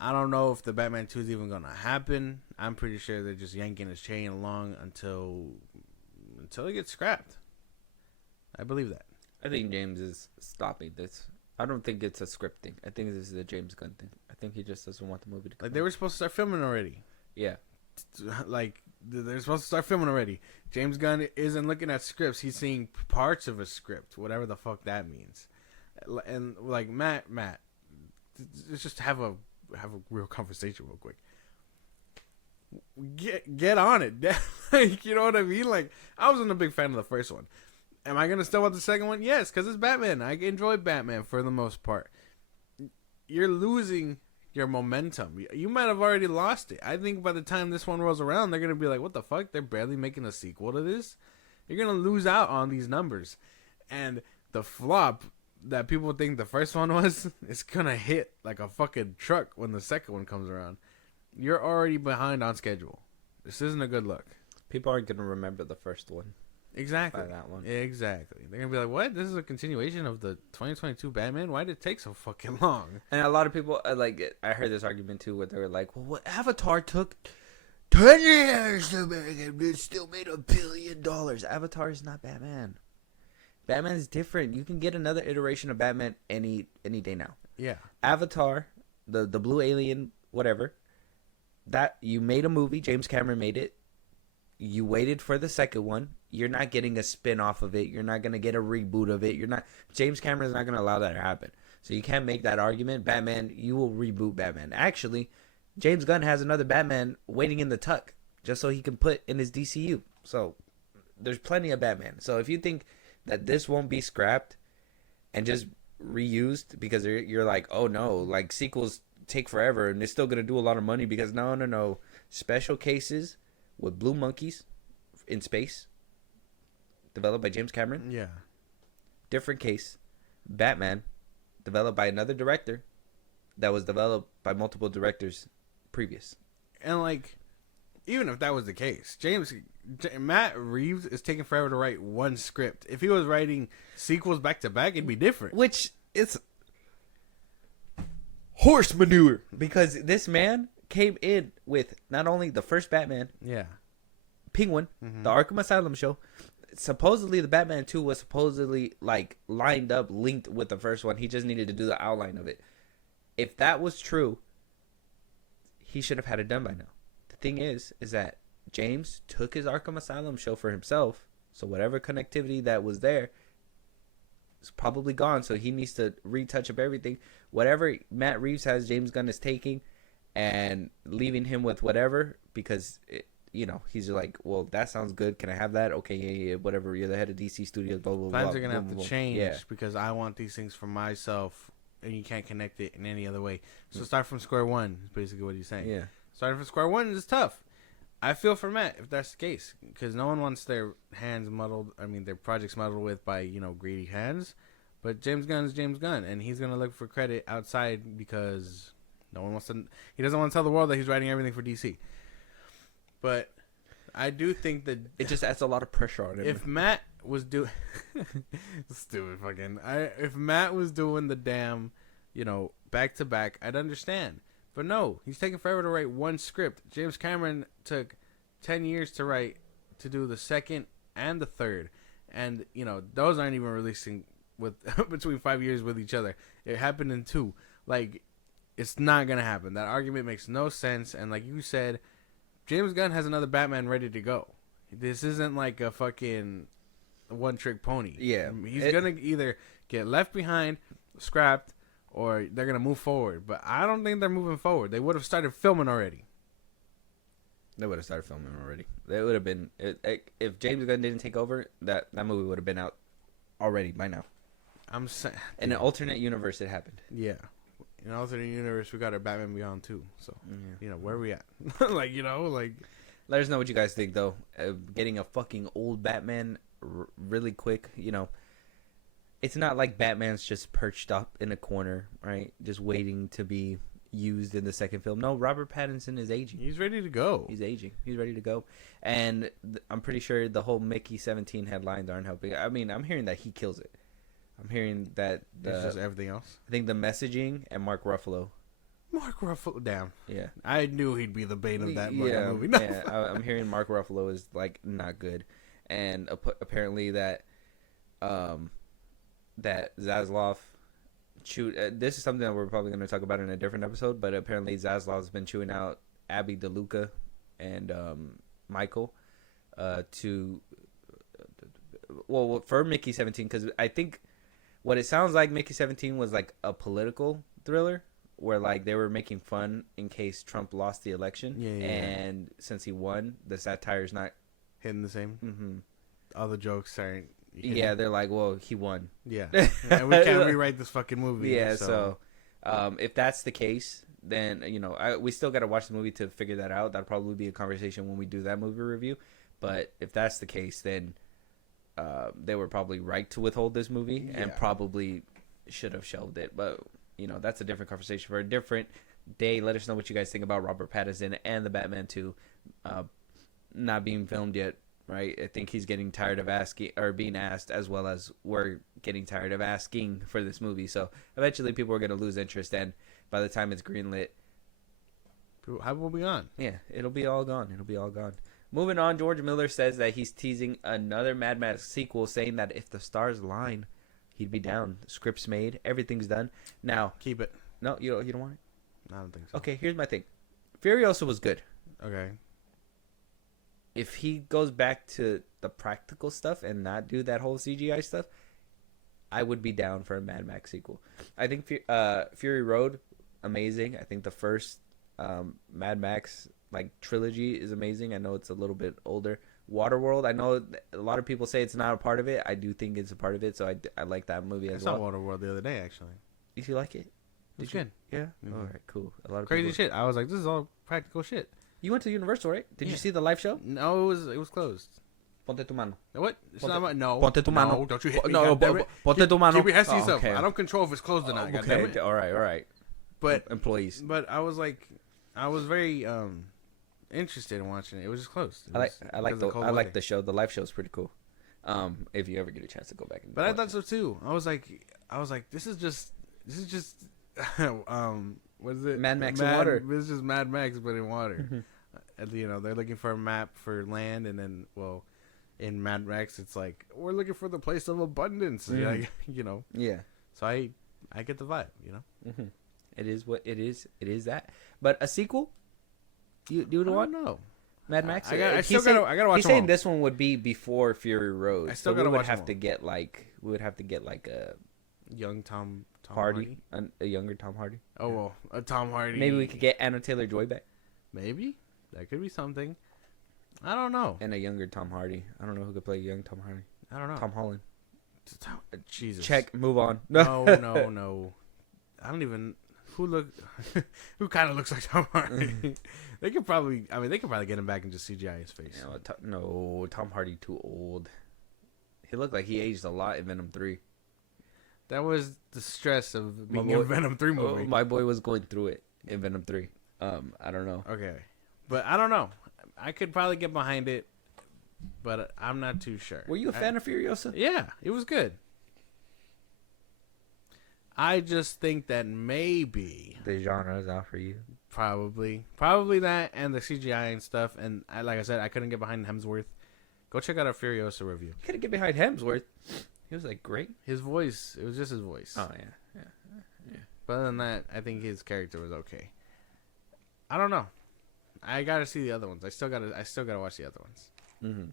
I don't know if the Batman 2 is even going to happen. I'm pretty sure they're just yanking his chain along until it gets scrapped. I believe that. I think James is stopping this. I don't think it's a script thing. I think this is a James Gunn thing. I think he just doesn't want the movie to come Like, they were supposed to start filming already. Yeah. Like, they're supposed to start filming already. James Gunn isn't looking at scripts. He's seeing parts of a script, whatever the fuck that means. And, like, Matt, let's just have a real conversation real quick. Get on it. Like, you know what I mean? Like, I wasn't a big fan of the first one. Am I going to still want the second one? Yes, because it's Batman. I enjoy Batman for the most part. You're losing your momentum. You might have already lost it. I think by the time this one rolls around, they're going to be like, what the fuck? They're barely making a sequel to this? You're going to lose out on these numbers. And the flop that people think the first one was, it's going to hit like a fucking truck when the second one comes around. You're already behind on schedule. This isn't a good look. People aren't going to remember the first one. Exactly. By that one. Exactly. They're going to be like, what? This is a continuation of the 2022 Batman? Why did it take so fucking long? And a lot of people, I heard this argument too, where they were like, well, what Avatar took 10 years to make it, it still made $1 billion. Avatar is not Batman. Batman is different. You can get another iteration of Batman any day now. Yeah. Avatar, the blue alien, whatever, that you made a movie, James Cameron made it. You waited for the second one. You're not getting a spin-off of it. You're not going to get a reboot of it. James Cameron's not going to allow that to happen. So you can't make that argument. Batman, you will reboot Batman. Actually, James Gunn has another Batman waiting in the tuck just so he can put in his DCU. So there's plenty of Batman. So if you think that this won't be scrapped and just reused because you're like, oh no, like sequels take forever and it's still going to do a lot of money because no. Special cases with blue monkeys in space, developed by James Cameron. Yeah. Different case. Batman, developed by another director that was developed by multiple directors previous. And like, even if that was the case, Matt Reeves is taking forever to write one script. If he was writing sequels back to back, it'd be different. Which is horse manure. Because this man came in with not only the first Batman, Penguin, the Arkham Asylum show. Supposedly the Batman 2 was supposedly like lined up, linked with the first one. He just needed to do the outline of it. If that was true, he should have had it done by now. The thing is that James took his Arkham Asylum show for himself, so whatever connectivity that was there is probably gone, so he needs to retouch up everything. Whatever Matt Reeves has, James Gunn is taking and leaving him with whatever, because he's like, well, that sounds good. Can I have that? Okay, yeah, whatever. You're the head of DC Studios, blah, blah, blah. Plans are going to have to change because I want these things for myself, and you can't connect it in any other way. So start from square one is basically what he's saying. Yeah. Starting from square one is tough. I feel for Matt if that's the case, because no one wants their hands muddled. I mean, their projects muddled with by greedy hands. But James Gunn is James Gunn, and he's gonna look for credit outside because no one wants to. He doesn't want to tell the world that he's writing everything for DC. But I do think that it just adds a lot of pressure on him. If Matt was doing stupid fucking, if Matt was doing the damn, back to back, I'd understand. But no, he's taking forever to write one script. James Cameron took 10 years to do the second and the third. And, those aren't even releasing with between 5 years with each other. It happened in 2. Like, it's not going to happen. That argument makes no sense. And like you said, James Gunn has another Batman ready to go. This isn't like a fucking one-trick pony. Yeah. He's going to either get left behind, scrapped, or they're going to move forward. But I don't think they're moving forward. They would have started filming already. They would have started filming already. They would have been if James Gunn didn't take over, that movie would have been out already by now. I'm saying in an alternate universe, it happened. Yeah, in an alternate universe, we got our Batman Beyond too. So where are we at? like let us know what you guys think though. Getting a fucking old Batman really quick, it's not like Batman's just perched up in a corner, right? Just waiting to be used in the second film. No, Robert Pattinson is aging. He's ready to go. He's aging. He's ready to go. And I'm pretty sure the whole Mickey 17 headlines aren't helping. I mean, I'm hearing that he kills it. I'm hearing that it's just everything else. I think the messaging and Mark Ruffalo. Damn. Yeah. I knew he'd be the bane of that movie. Yeah, I'm hearing Mark Ruffalo is like not good. And apparently that that Zaslav this is something that we're probably going to talk about in a different episode, but apparently Zaslav's been chewing out Abby DeLuca and Michael for Mickey 17, because I think what it sounds like Mickey 17 was like a political thriller where like they were making fun in case Trump lost the election. And since he won, the satire's not hitting the same. Mm-hmm. All the jokes aren't. Yeah, they're like, well, he won. Yeah, and we can't rewrite this fucking movie. Yeah, so if that's the case, then we still got to watch the movie to figure that out. That'll probably be a conversation when we do that movie review. But if that's the case, then they were probably right to withhold this movie and probably should have shelved it. But that's a different conversation for a different day. Let us know what you guys think about Robert Pattinson and the Batman 2 not being filmed yet. Right, I think he's getting tired of asking or being asked, as well as we're getting tired of asking for this movie. So eventually, people are going to lose interest, and by the time it's greenlit, how will be on? Yeah, it'll be all gone. It'll be all gone. Moving on, George Miller says that he's teasing another Mad Max sequel, saying that if the stars align, he'd be down. The script's made, everything's done. Now, keep it. No, you don't want it. I don't think so. Okay, here's my thing. Furiosa was good. Okay. If he goes back to the practical stuff and not do that whole CGI stuff, I would be down for a Mad Max sequel. I think Fury Road, amazing. I think the first Mad Max trilogy is amazing. I know it's a little bit older. Waterworld, I know a lot of people say it's not a part of it. I do think it's a part of it, so I like that movie as well. I saw Waterworld the other day, actually. Did you like it? It's good. Yeah? Mm-hmm. All right, cool. A lot of crazy shit. I was like, this is all practical shit. You went to Universal, right? Did you see the live show? No, it was closed. Ponte tu mano. What? It's not my, no. Ponte tu mano. No, don't you hit me. No, ponte tu mano. Keep your hands to yourself. Okay. I don't control if it's closed or not. Okay, all right. But employees. But I was very interested in watching it. It was just closed. I like the show. The live show is pretty cool. If you ever get a chance to go back and I thought so too. I was like, this is just what is it? Mad Max in water. This is just Mad Max, but in water. They're looking for a map for land, and then, in Mad Max, it's like we're looking for the place of abundance. Yeah. So I get the vibe. Mm-hmm. It is what it is. It is that. But a sequel? Do you want? No. Mad Max. I gotta watch. He's saying this one would be before Fury Road. I still gotta watch. We would have to get like a young Tom Hardy, a younger Tom Hardy. Oh well, a Tom Hardy. Maybe we could get Anna Taylor-Joy back. Maybe that could be something. I don't know. And a younger Tom Hardy. I don't know who could play young Tom Hardy. I don't know. Tom Holland. Jesus. Check. Move on. No. I don't even. Who kind of looks like Tom Hardy? They could probably get him back and just CGI his face. No, Tom Hardy too old. He looked like he aged a lot in Venom 3. That was the stress of being in a Venom 3 movie. My boy was going through it in Venom 3. I don't know. Okay. But I don't know. I could probably get behind it, but I'm not too sure. Were you a fan of Furiosa? Yeah, it was good. I just think that maybe the genre is out for you. Probably that and the CGI and stuff. And like I said, I couldn't get behind Hemsworth. Go check out our Furiosa review. You couldn't get behind Hemsworth. He was great. His voice, it was just his voice. Oh yeah. But other than that, I think his character was okay. I don't know. I gotta see the other ones. I still gotta watch the other ones. Mm-hmm.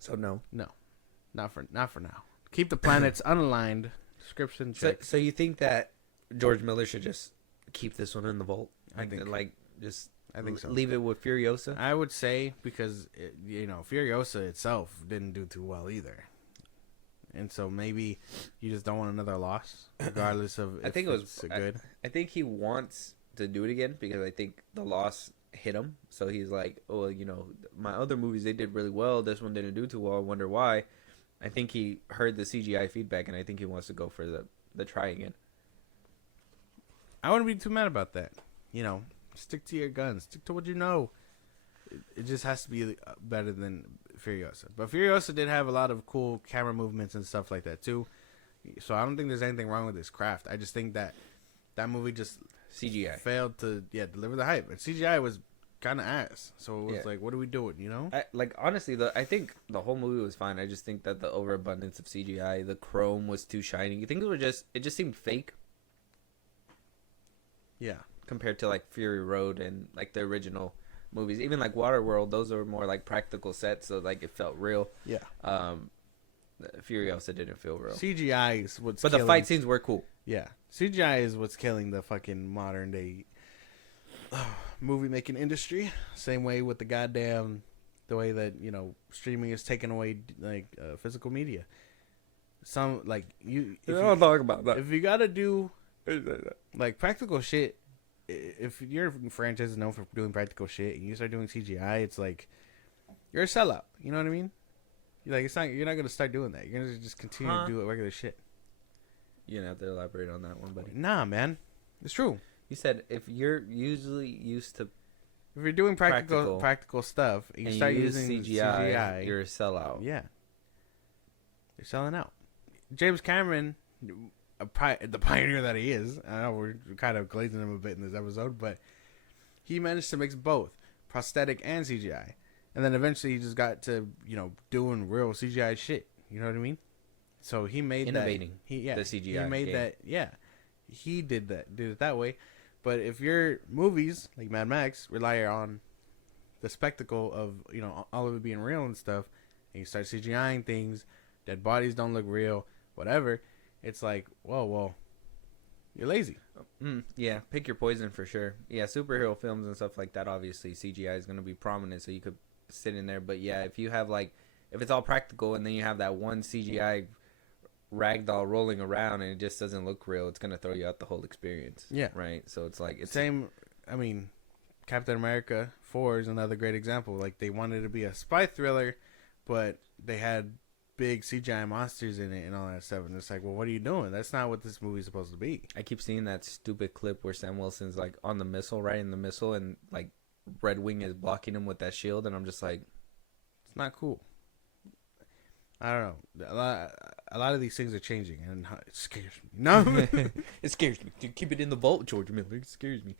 So no, not for now. Keep the planets unaligned. Description check. So you think that George Miller should just keep this one in the vault? I think I think so. Leave it with Furiosa? I would say because, Furiosa itself didn't do too well either. And so maybe you just don't want another loss, regardless of if it's good. I think he wants to do it again because I think the loss hit him. So he's like, oh, my other movies, they did really well. This one didn't do too well. I wonder why. I think he heard the CGI feedback, and I think he wants to go for the try again. I wouldn't be too mad about that. Stick to your guns. Stick to what you know. It just has to be better than Furiosa. But Furiosa did have a lot of cool camera movements and stuff like that too. So I don't think there's anything wrong with this craft. I just think that movie just CGI failed to deliver the hype. And CGI was kind of ass. So it was like, what are we doing? Honestly, I think the whole movie was fine. I just think that the overabundance of CGI, the chrome was too shiny. You think it just seemed fake. Yeah. Compared to like Fury Road and like the original movies, even like Waterworld, those are more like practical sets, so like it felt real. Yeah. Furiosa didn't feel real. CGI is what's. But the fight scenes were cool. Yeah, CGI is what's killing the fucking modern day movie making industry. Same way with the way that streaming is taking away like physical media. Some like you. Don't talk about that. If you gotta do like practical shit. If your franchise is known for doing practical shit and you start doing CGI, it's like you're a sellout. You know what I mean? You're not gonna start doing that. You're gonna just continue to do regular shit. You don't have to elaborate on that one, buddy. Nah, man, it's true. You said if you're usually used to, if you're doing practical stuff, and you start using CGI, you're a sellout. Yeah, you're selling out. James Cameron. The pioneer that he is. I know we're kind of glazing him a bit in this episode, but he managed to mix both prosthetic and CGI, and then eventually he just got to doing real CGI shit. You know what I mean? So he made innovating. The CGI. He made that. Yeah, he did it that way. But if your movies like Mad Max rely on the spectacle of all of it being real and stuff, and you start CGIing things, dead bodies don't look real, whatever. It's like, whoa, you're lazy. Yeah, pick your poison for sure. Yeah, superhero films and stuff like that, obviously CGI is going to be prominent, so you could sit in there. But yeah, if you have if it's all practical and then you have that one CGI ragdoll rolling around and it just doesn't look real, it's going to throw you out the whole experience. Yeah. Right? So it's like... Same, Captain America 4 is another great example. Like, they wanted to be a spy thriller, but they had big CGI monsters in it and all that stuff, and it's like, well, what are you doing? That's not what this movie's supposed to be. I keep seeing that stupid clip where Sam Wilson's like on the missile, right in the missile, and like Red Wing is blocking him with that shield, and I'm just like, it's not cool. I don't know. A lot of these things are changing, and it scares me. No, it scares me. Dude, keep it in the vault, George Miller. It scares me.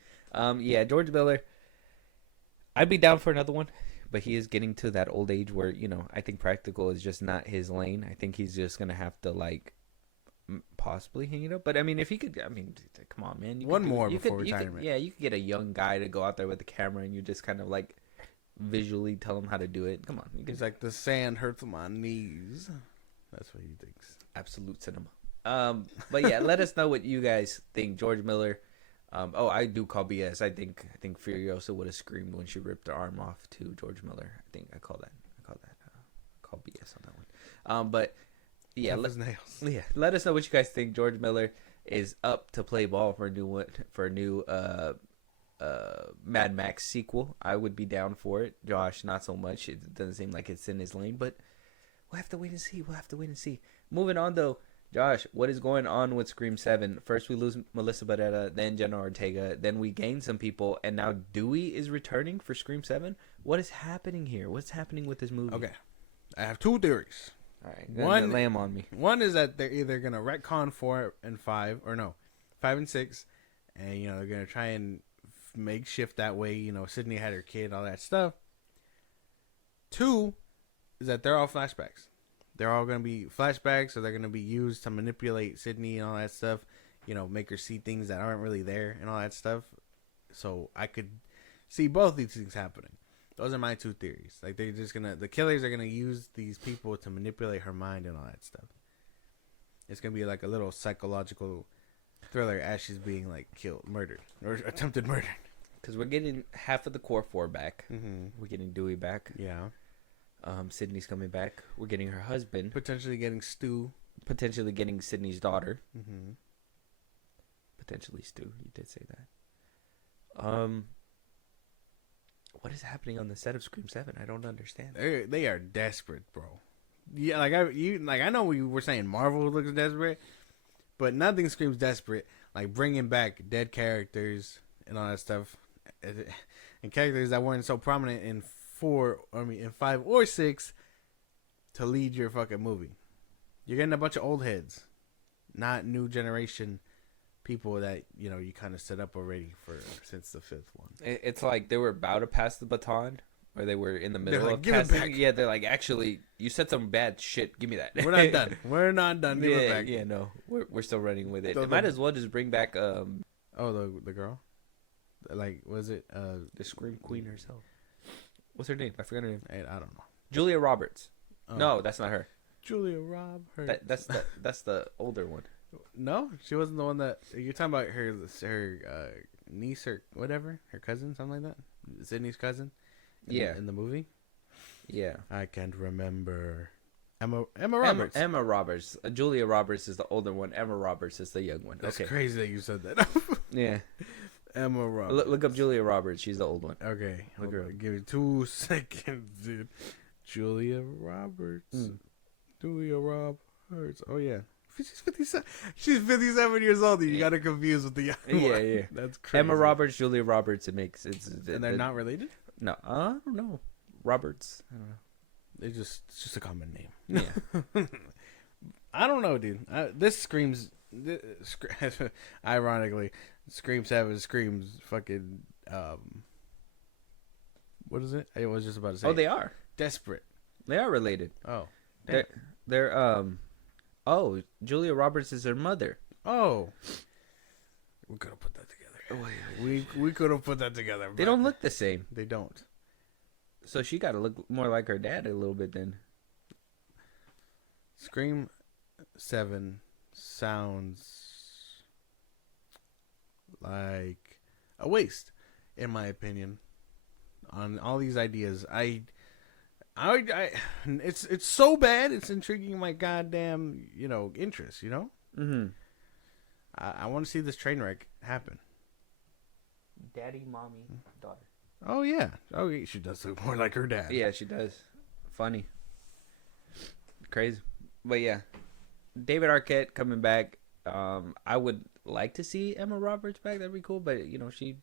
Yeah, George Miller. I'd be down for another one. But he is getting to that old age where, I think practical is just not his lane. I think he's just going to have to, possibly hang it up. But, if he could, come on, man. One more before retirement. You could get a young guy to go out there with the camera and you just kind of, visually tell him how to do it. Come on. He's like, the sand hurts my knees. That's what he thinks. Absolute cinema. But, yeah, let us know what you guys think. George Miller. I do call BS. I think Furiosa would have screamed when she ripped her arm off to George Miller. I think I call BS on that one. But yeah, let us know what you guys think. George Miller is up to play ball for a new Mad Max sequel. I would be down for it. Josh, not so much. It doesn't seem like it's in his lane, but we'll have to wait and see. Moving on though. Josh, what is going on with Scream 7? First we lose Melissa Barrera, then Jenna Ortega, then we gain some people, and now Dewey is returning for Scream 7? What is happening here? What's happening with this movie? Okay. I have two theories. All right. Lay them on me. One is that they're either going to retcon 4 and 5, or no, 5 and 6, and, they're going to try and make shift that way. Sydney had her kid, all that stuff. 2 is that they're all flashbacks. They're all going to be flashbacks, or they're going to be used to manipulate Sydney and all that stuff. Make her see things that aren't really there and all that stuff. So I could see both these things happening. Those are my two theories. Like, the killers are going to use these people to manipulate her mind and all that stuff. It's going to be like a little psychological thriller as she's being, killed, murdered, or attempted murder. because we're getting half of the core 4 back. Mm-hmm. We're getting Dewey back. Yeah. Sydney's coming back. We're getting her husband. Potentially getting Stu. Potentially getting Sydney's daughter. Mm-hmm. Potentially Stu. You did say that. What is happening on the set of Scream 7? I don't understand. They are desperate, bro. Yeah, I know we were saying Marvel looks desperate, but nothing screams desperate like bringing back dead characters and all that stuff, and characters that weren't so prominent in 5 or 6 to lead your fucking movie. You're getting a bunch of old heads, not new generation people that you kind of set up already since the 5th one. It's like they were about to pass the baton, or they were in the middle of give it passing. back. Yeah, they're like, actually, you said some bad shit. Give me that. We're not done. We're not done. Give it back. Yeah, no, we're still running with it. So They might as well just bring back the girl, like, was it the Scream Queen herself? What's her name? I forgot her name. I don't know. Julia Roberts. No, that's not her. Julia Roberts. That's the older one. No, she wasn't the one that you're talking about. Her niece or whatever, her cousin, something like that. Sydney's cousin. In the movie. Yeah, I can't remember. Emma Roberts. Emma Roberts. Julia Roberts is the older one. Emma Roberts is the young one. That's okay. Crazy that you said that. Yeah. Emma Roberts. Look up Julia Roberts. She's the old one. Okay. Give me 2 seconds, dude. Julia Roberts. Julia Roberts. Oh yeah. She's 57. She's 57 years old. You got her confused with the young one. Yeah. That's crazy. Emma Roberts, Julia Roberts. And they're not related? No, I don't know. Roberts. I don't know. It's just a common name. Yeah. I don't know, dude. This screams. Ironically, Scream 7 screams fucking. What is it? I was just about to say. Oh, they are desperate. They are related. Oh, they're Oh, Julia Roberts is her mother. Oh, we could have put that together. We could have put that together. They don't look the same. They don't. So she got to look more like her dad a little bit then. Scream 7 sounds like a waste, in my opinion, on all these ideas. It's so bad. It's intriguing my goddamn interest. Mm-hmm. I want to see this train wreck happen. Daddy, mommy, daughter. Oh yeah. Oh, she does look more like her dad. Yeah, she does. Funny. Crazy. But yeah, David Arquette coming back. I would like to see Emma Roberts back. That'd be cool. But she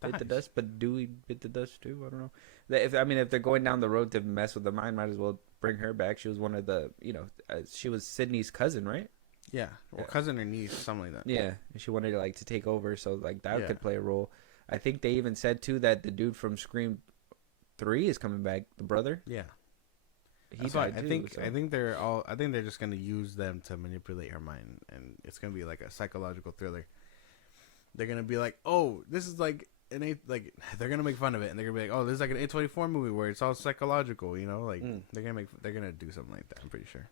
bit the dust. But Dewey bit the dust too. I don't know. If they're going down the road to mess with the mind, might as well bring her back. She was one of the she was Sydney's cousin, right? Yeah, cousin or niece, something like that. Yeah, and she wanted to take over, so that could play a role. I think they even said too that the dude from Scream 3 is coming back, the brother. Yeah, he died too. I think they're just gonna use them to manipulate her mind, and it's gonna be like a psychological thriller. They're gonna be like, oh, this is like they're gonna make fun of it, and they're gonna be like, oh, this is like an A24 movie where it's all psychological, they're gonna do something like that. I'm pretty sure.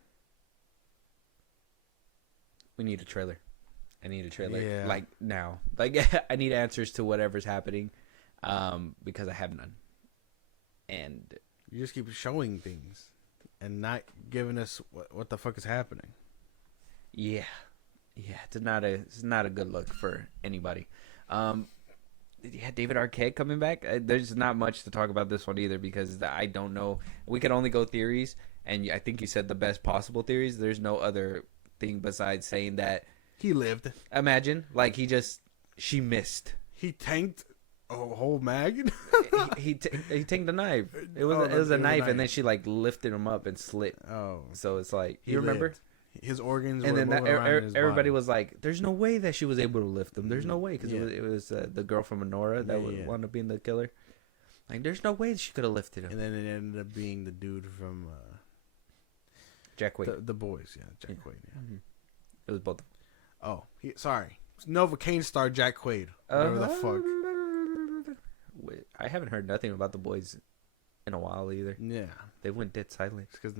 We need a trailer. I need a trailer. Yeah. Like now. I need answers to whatever's happening, because I have none. And you just keep showing things and not giving us what the fuck is happening. Yeah, it's not a good look for anybody. David Arquette coming back. There's not much to talk about this one either because I don't know. We can only go theories, and I think you said the best possible theories. There's no other thing besides saying that he lived. Imagine she missed. He tanked a whole mag. he tanked the knife. It was a knife, and then she lifted him up and slit. Oh, so it's like you remember. Lived. His organs, and were then everybody was like, "There's no way that she was able to lift them. There's no way because it was the girl from Honora that wound up being the killer. There's no way she could have lifted him." And then it ended up being the dude from Jack Quaid, the boys, Jack Quaid. Yeah. Mm-hmm. It was both. Oh, sorry, Novocaine star Jack Quaid. Whatever the fuck. I haven't heard nothing about the boys in a while either. Yeah, they went dead silent because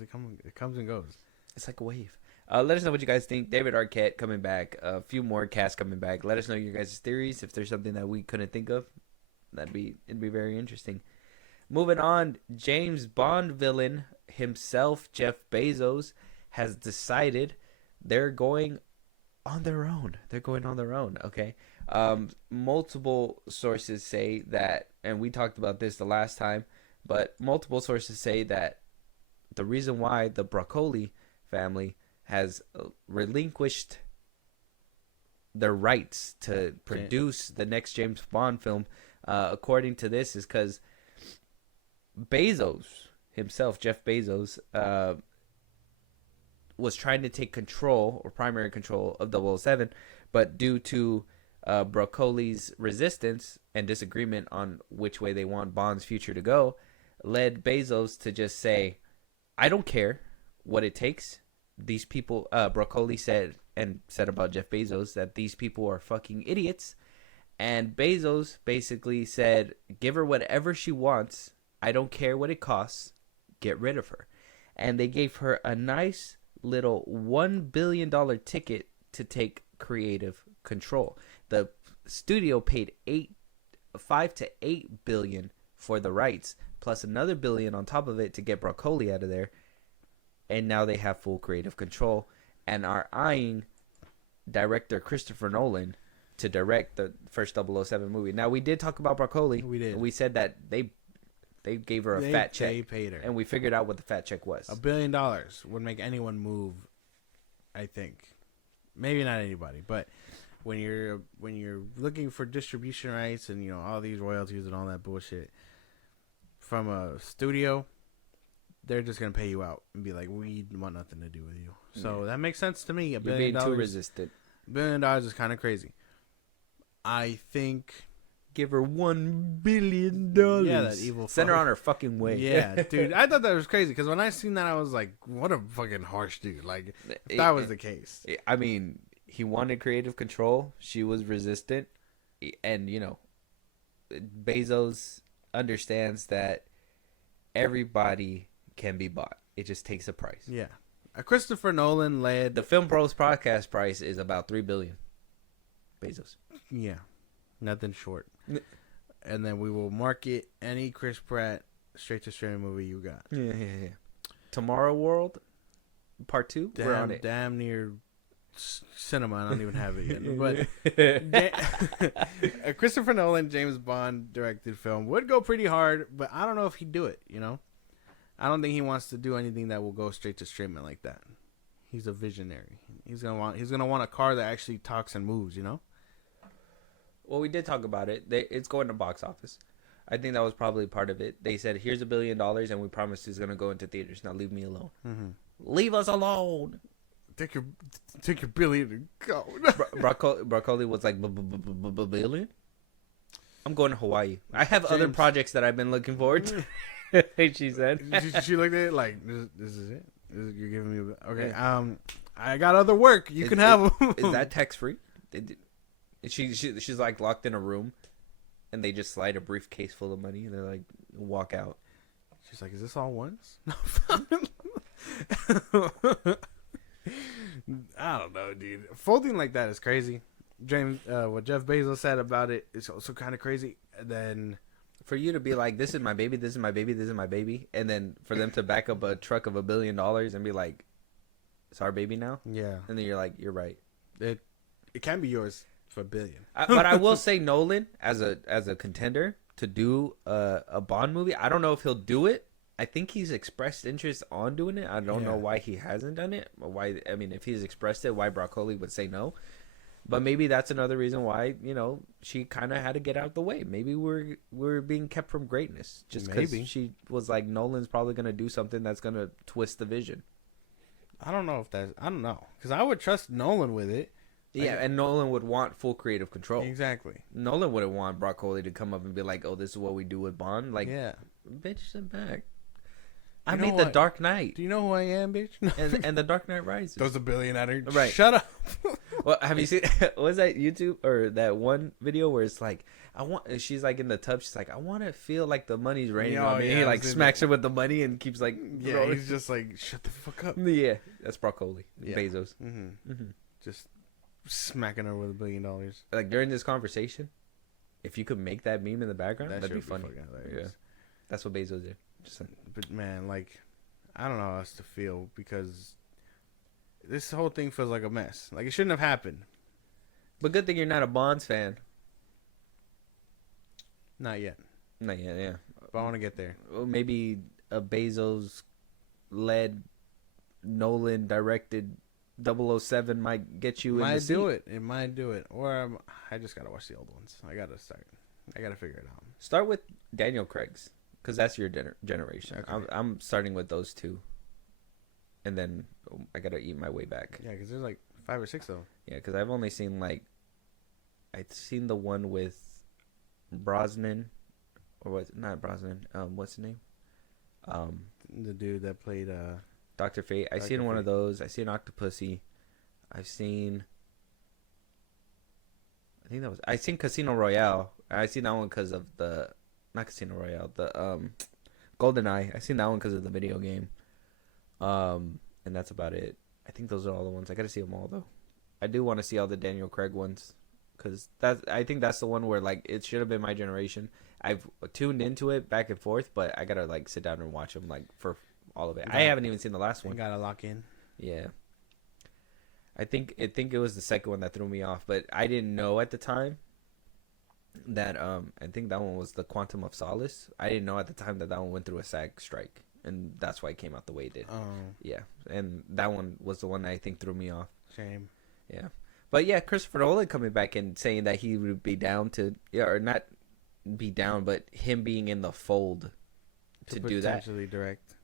it comes and goes. It's like a wave. Let us know what you guys think. David Arquette coming back. A few more casts coming back. Let us know your guys' theories. If there's something that we couldn't think of, it'd be very interesting. Moving on, James Bond villain himself, Jeff Bezos, has decided they're going on their own. Okay. Multiple sources say that, and we talked about this the last time, but multiple sources say that the reason why the Broccoli family has relinquished their rights to produce the next James Bond film, according to this, is because Bezos himself, Jeff Bezos, was trying to take control or primary control of 007, but due to Broccoli's resistance and disagreement on which way they want Bond's future to go, led Bezos to just say, I don't care what it takes. These people, Broccoli said about Jeff Bezos that these people are fucking idiots. And Bezos basically said, give her whatever she wants. I don't care what it costs. Get rid of her. And they gave her a nice little $1 billion ticket to take creative control. The studio paid $5 to $8 billion for the rights, plus another $1 billion on top of it to get Broccoli out of there. And now they have full creative control and are eyeing director Christopher Nolan to direct the first 007 movie. Now, we did talk about Broccoli. We did. We said that they gave her a fat check. They paid her. And we figured out what the fat check was. $1 billion would make anyone move, I think. Maybe not anybody, but when you're looking for distribution rights and, you know, all these royalties and all that bullshit from a studio, they're just gonna pay you out and be like, we want nothing to do with you. So that makes sense to me. $1 billion. You're being too resistant. $1 billion is kind of crazy. I think. Give her $1 billion. Yeah, that evil. Send her on her fucking way. Yeah, dude. I thought that was crazy because when I seen that, I was like, what a fucking harsh dude. Like, if that was the case. I mean, he wanted creative control. She was resistant. And, you know, Bezos understands that everybody can be bought. It just takes a price. Yeah. Christopher Nolan led. The FilmBrosPodcast price is about $3 billion. Bezos. Yeah. Nothing short. And then we will market any Chris Pratt straight to streaming movie you got. Yeah. Tomorrow World Part 2. We're on it. Damn near cinema. I don't even have it yet. But a Christopher Nolan, James Bond directed film would go pretty hard, but I don't know if he'd do it, you know? I don't think he wants to do anything that will go straight to streaming like that. He's a visionary. He's gonna want a car that actually talks and moves, you know? Well, we did talk about it. It's going to box office. I think that was probably part of it. They said, here's $1 billion, and we promise it's going to go into theaters. Now leave me alone. Mm-hmm. Leave us alone. Take your billion and go. Broccoli was like, billion? I'm going to Hawaii. I have other projects that I've been looking forward to. She said. She looked at it like, this is it? You're giving me... Okay, I got other work. You can have them. Is that tax-free? She's like locked in a room, and they just slide a briefcase full of money, and they're like, walk out. She's like, is this all once? I don't know, dude. Folding like that is crazy. James, what Jeff Bezos said about it is also kind of crazy. And then for you to be like, this is my baby, this is my baby, this is my baby, and then for them to back up a truck of $1 billion and be like, it's our baby now. Yeah. And then you're like, you're right. It can be yours. For $1 billion. But I will say Nolan as a contender to do a Bond movie. I don't know if he'll do it. I think he's expressed interest on doing it. I don't know why he hasn't done it. Why? I mean, if he's expressed it, why Broccoli would say no? But maybe that's another reason why, you know, she kind of had to get out of the way. Maybe we're being kept from greatness just because she was like, Nolan's probably gonna do something that's gonna twist the vision. I don't know because I would trust Nolan with it. Yeah, and Nolan would want full creative control. Exactly. Nolan wouldn't want Broccoli to come up and be like, "Oh, this is what we do with Bond." Like, yeah, bitch, sit back. I made The Dark Knight. Do you know who I am, bitch? and The Dark Knight Rises. Those $1 billion at her. Right. Shut up. Well, have you seen? Was that YouTube or that one video where it's like, she's like in the tub. She's like, I want to feel like the money's raining on me. Yeah, he like smacks her with the money and keeps like, he's just like, shut the fuck up. Yeah, that's Broccoli. Yeah. Bezos. Mm-hmm. Mm-hmm. Just smacking her with $1 billion. Like during this conversation, if you could make that meme in the background, that'd be funny. Yeah, that's what Bezos did. Just like, but man, like, I don't know how else to feel because this whole thing feels like a mess. Like it shouldn't have happened. But good thing you're not a Bonds fan. Not yet. Not yet. Yeah. But I want to get there. Well, maybe a Bezos-led, Nolan-directed 007 might get you in the seat. It might do it. Or I just gotta watch the old ones. I gotta figure it out. Start with Daniel Craig's, because that's your generation. Okay. I'm starting with those two, and then I gotta eat my way back. Yeah, because there's like 5 or 6 though. Yeah, because I've only seen I've seen the one with Brosnan, or was it not Brosnan? What's his name? The dude that played Dr. Fate. I've seen one of those. I've seen Octopussy. I've seen Casino Royale. I've seen that one because of not Casino Royale, the GoldenEye. I've seen that one because of the video game. And that's about it. I think those are all the ones. I gotta see them all though. I do want to see all the Daniel Craig ones because I think that's the one where it should have been my generation. I've tuned into it back and forth, but I gotta sit down and watch them for all of it. I haven't even seen the last one. You gotta lock in. Yeah. I think it was the second one that threw me off, but I didn't know at the time that I think that one was the Quantum of Solace. I didn't know at the time that one went through a SAG strike, and that's why it came out the way it did. Oh. Yeah, and that one was the one that I think threw me off. Shame. Yeah. But yeah, Christopher Nolan coming back and saying that he would be down to, or not be down, but him being in the fold to do that. Potentially direct.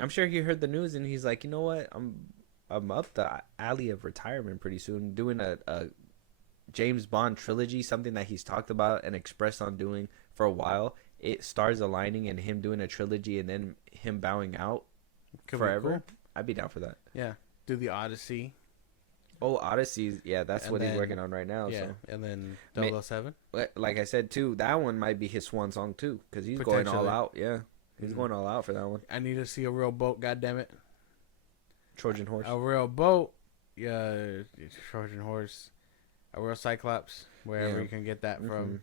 I'm sure he heard the news and he's like, you know what? I'm up the alley of retirement pretty soon, doing a James Bond trilogy, something that he's talked about and expressed on doing for a while. It stars aligning and him doing a trilogy and then him bowing out forever. Cool. I'd be down for that. Yeah. Do the Odyssey. Oh, Odyssey. Yeah, that's what he's working on right now. Yeah, so. And then 007. Like I said, too, that one might be his swan song, too, because he's going all out. Yeah. He's going all out for that one. I need to see a real boat, goddammit. Trojan horse. A real boat. Yeah, Trojan horse. A real Cyclops, wherever you can get that from.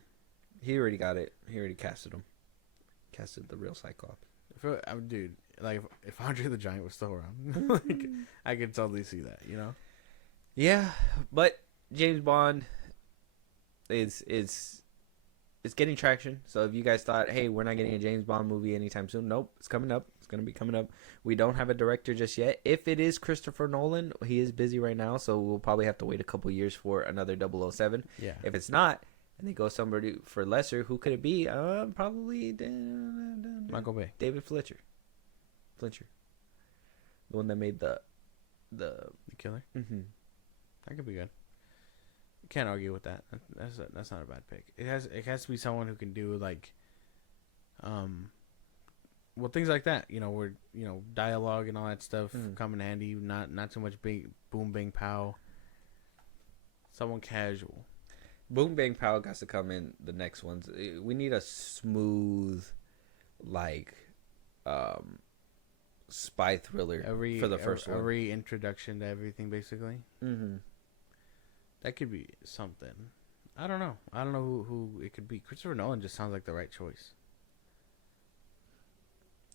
He already got it. He already casted him. Casted the real Cyclops. Dude, if Andre the Giant was still around, I could totally see that, you know? Yeah, but James Bond is getting traction. So if you guys thought, hey, we're not getting a James Bond movie anytime soon, nope, it's coming up. It's going to be coming up. We don't have a director just yet. If it is Christopher Nolan, he is busy right now, so we'll probably have to wait a couple years for another 007. Yeah. If it's not, and they go somebody for lesser, who could it be? Probably Michael Bay. David Fletcher. The one that made the Killer? Mm-hmm. That could be good. Can't argue with that. That's not a bad pick. It has to be someone who can do things like that. You know, where dialogue and all that stuff come in handy. Not too much big boom bang pow. Someone casual. Boom bang pow got to come in the next ones. We need a smooth, spy thriller for the first one. A reintroduction to everything, basically. Mm-hmm. That could be something. I don't know. I don't know who it could be. Christopher Nolan just sounds like the right choice.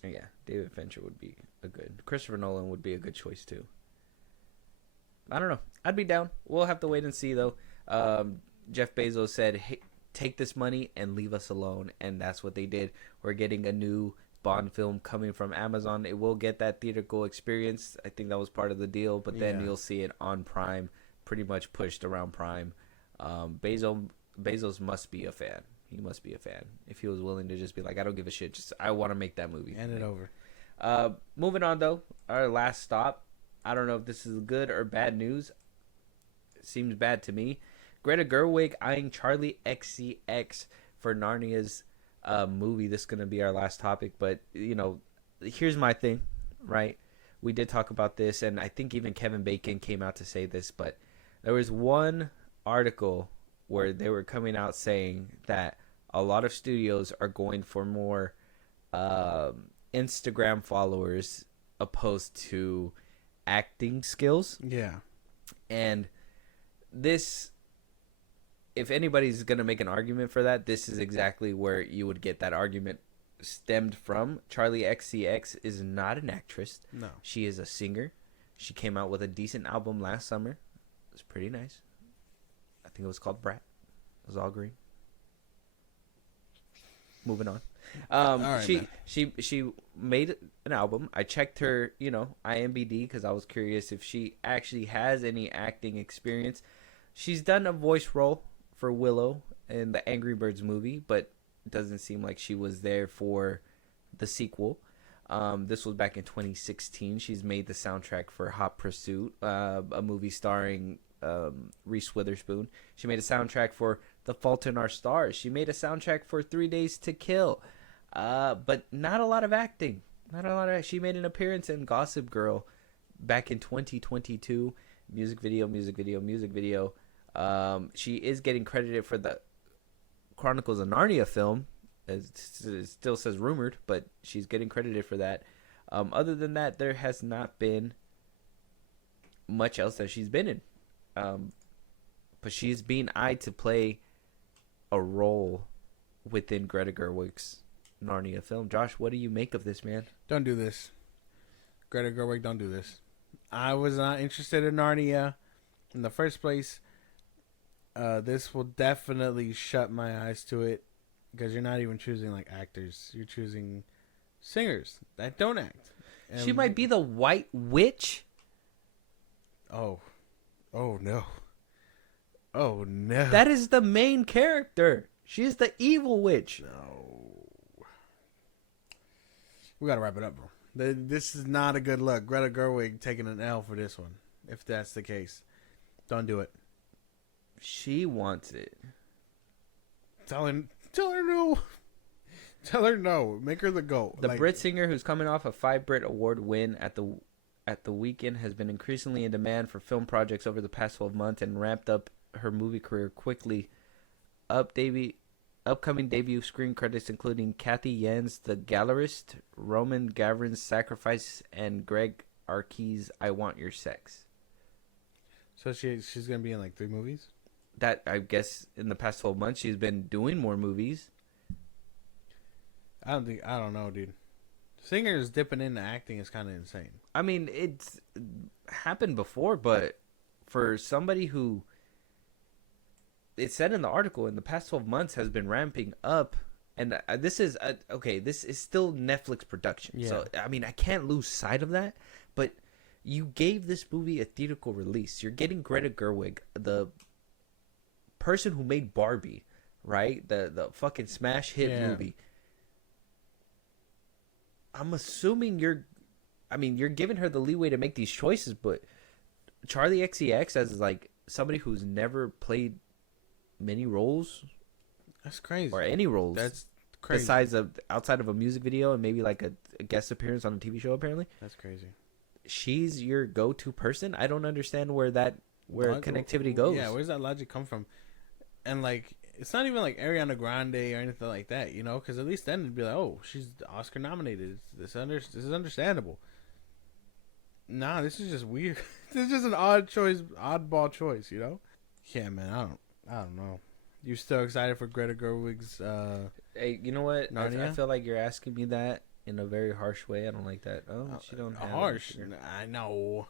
Yeah, David Fincher would be Christopher Nolan would be a good choice too. I don't know. I'd be down. We'll have to wait and see though. Jeff Bezos said, hey, take this money and leave us alone. And that's what they did. We're getting a new Bond film coming from Amazon. It will get that theatrical experience. I think that was part of the deal. But then you'll see it on Prime, pretty much pushed around Prime. Bezos must be a fan. He must be a fan. If he was willing to just be like, I don't give a shit. Just I want to make that movie. End it over. Moving on, though. Our last stop. I don't know if this is good or bad news. It seems bad to me. Greta Gerwig eyeing Charlie XCX for Narnia's movie. This is going to be our last topic. But, here's my thing, right? We did talk about this, and I think even Kevin Bacon came out to say this. But there was one article where they were coming out saying that a lot of studios are going for more Instagram followers opposed to acting skills. Yeah. And this if anybody's gonna make an argument for that, this is exactly where you would get that argument stemmed from. Charlie XCX is not an actress. No. She is a singer. She came out with a decent album last summer. It was pretty nice. I think it was called Brat. It was all green. Moving on. Right, she made an album. I checked her, IMDb, because I was curious if she actually has any acting experience. She's done a voice role for Willow in the Angry Birds movie, but it doesn't seem like she was there for the sequel. This was back in 2016. She's made the soundtrack for Hot Pursuit, a movie starring Reese Witherspoon. She made a soundtrack for The Fault in Our Stars. She made a soundtrack for 3 Days to Kill. But not a lot of acting. She made an appearance in Gossip Girl back in 2022. Music video. She is getting credited for the Chronicles of Narnia film. It still says rumored, but she's getting credited for that. Other than that, there has not been much else that she's been in. But she's being eyed to play a role within Greta Gerwig's Narnia film. Josh, what do you make of this, man? Don't do this. Greta Gerwig, don't do this. I was not interested in Narnia in the first place. This will definitely shut my eyes to it, because you're not even choosing like actors. You're choosing singers that don't act. And she might be the White Witch. Oh no. Oh no. That is the main character. She is the evil witch. No. We gotta wrap it up, bro. This is not a good look. Greta Gerwig taking an L for this one. If that's the case, don't do it. She wants it. Tell her no. Tell her no. Make her the GOAT. The Brit singer, who's coming off a 5 Brit Award win at the weekend, has been increasingly in demand for film projects over the past 12 months and ramped up her movie career quickly. Upcoming debut screen credits including Kathy Yen's The Gallerist, Roman Gavrin's Sacrifice, and Greg Arki's I Want Your Sex. So she's gonna be in like 3 movies? That, I guess, in the past 12 months she's been doing more movies. I don't know, dude. Singers dipping into acting is kind of insane. I mean, it's happened before, but for somebody who, it said in the article, in the past 12 months has been ramping up, and this is this is still Netflix production. Yeah. So I mean, I can't lose sight of that. But you gave this movie a theatrical release. You're getting Greta Gerwig, the person who made Barbie, right? The fucking smash hit movie. I'm assuming you're giving her the leeway to make these choices, but Charlie XCX, as like somebody who's never played many roles, that's crazy, or any roles, that's crazy, besides outside of a music video and maybe like a guest appearance on a TV show. Apparently, that's crazy. She's your go-to person. I don't understand where connectivity goes. Yeah, where's that logic come from? And like, it's not even like Ariana Grande or anything like that, you know? Because at least then it'd be like, oh, she's Oscar nominated. This is understandable. Nah, this is just weird. This is just an oddball choice, you know? Yeah, man, I don't know. You still excited for Greta Gerwig's? Hey, you know what? Narnia? I feel like you're asking me that in a very harsh way. I don't like that. Oh, she don't have harsh. I know.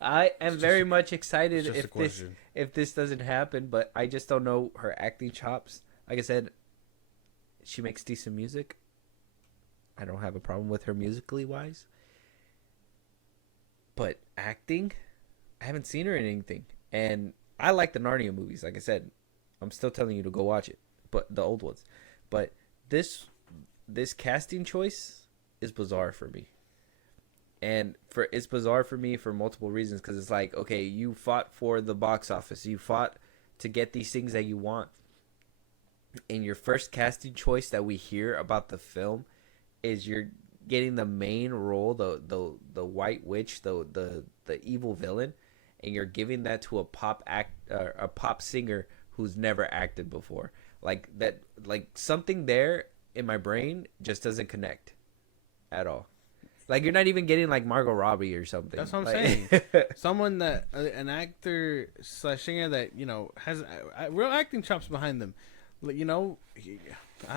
I am very much excited if this doesn't happen, but I just don't know her acting chops. Like I said, she makes decent music. I don't have a problem with her musically wise. But acting, I haven't seen her in anything. And I like the Narnia movies. Like I said, I'm still telling you to go watch it, but the old ones. But this casting choice is bizarre for me. And it's bizarre for me for multiple reasons, because it's like, okay, you fought for the box office. You fought to get these things that you want. And your first casting choice that we hear about the film is you're getting the main role, the White Witch, the evil villain, and you're giving that to a pop singer who's never acted before. Like that, like something there in my brain just doesn't connect at all. Like you're not even getting like Margot Robbie or something. That's what I'm like, saying. Someone that an actor / singer that has real acting chops behind them. Like, I don't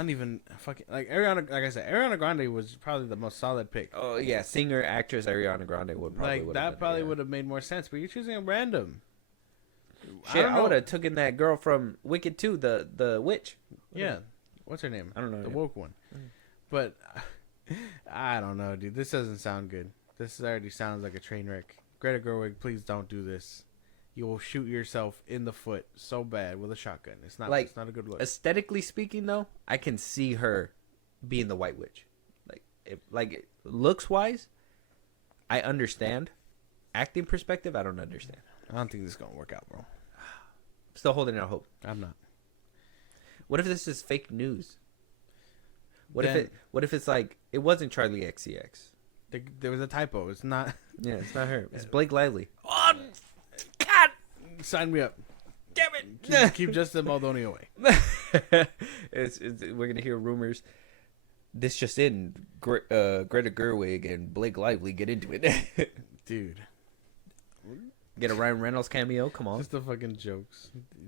even fucking like Ariana. Like I said, Ariana Grande was probably the most solid pick. Oh yeah, singer actress Ariana Grande would probably would have made more sense. But you're choosing a random. Shit, I would have taken that girl from Wicked 2, the witch. Yeah, what's her name? I don't know. The woke one. But I don't know, dude. This doesn't sound good. This already sounds like a train wreck. Greta Gerwig, please don't do this. You will shoot yourself in the foot so bad with a shotgun. It's not a good look. Aesthetically speaking, though, I can see her being the White Witch. Like looks wise, I understand. Acting perspective, I don't understand. I don't think this is gonna work out, bro. Still holding out hope. I'm not. What if this is fake news? What if it's like it wasn't Charlie XCX? There was a typo. It's not. Yeah, it's not her. It's Blake Lively. Oh, God! Sign me up. Damn it! Keep Justin Baldoni away. We're gonna hear rumors. This just in: Greta Gerwig and Blake Lively get into it, dude. Get a Ryan Reynolds cameo. Come on. Just the fucking jokes,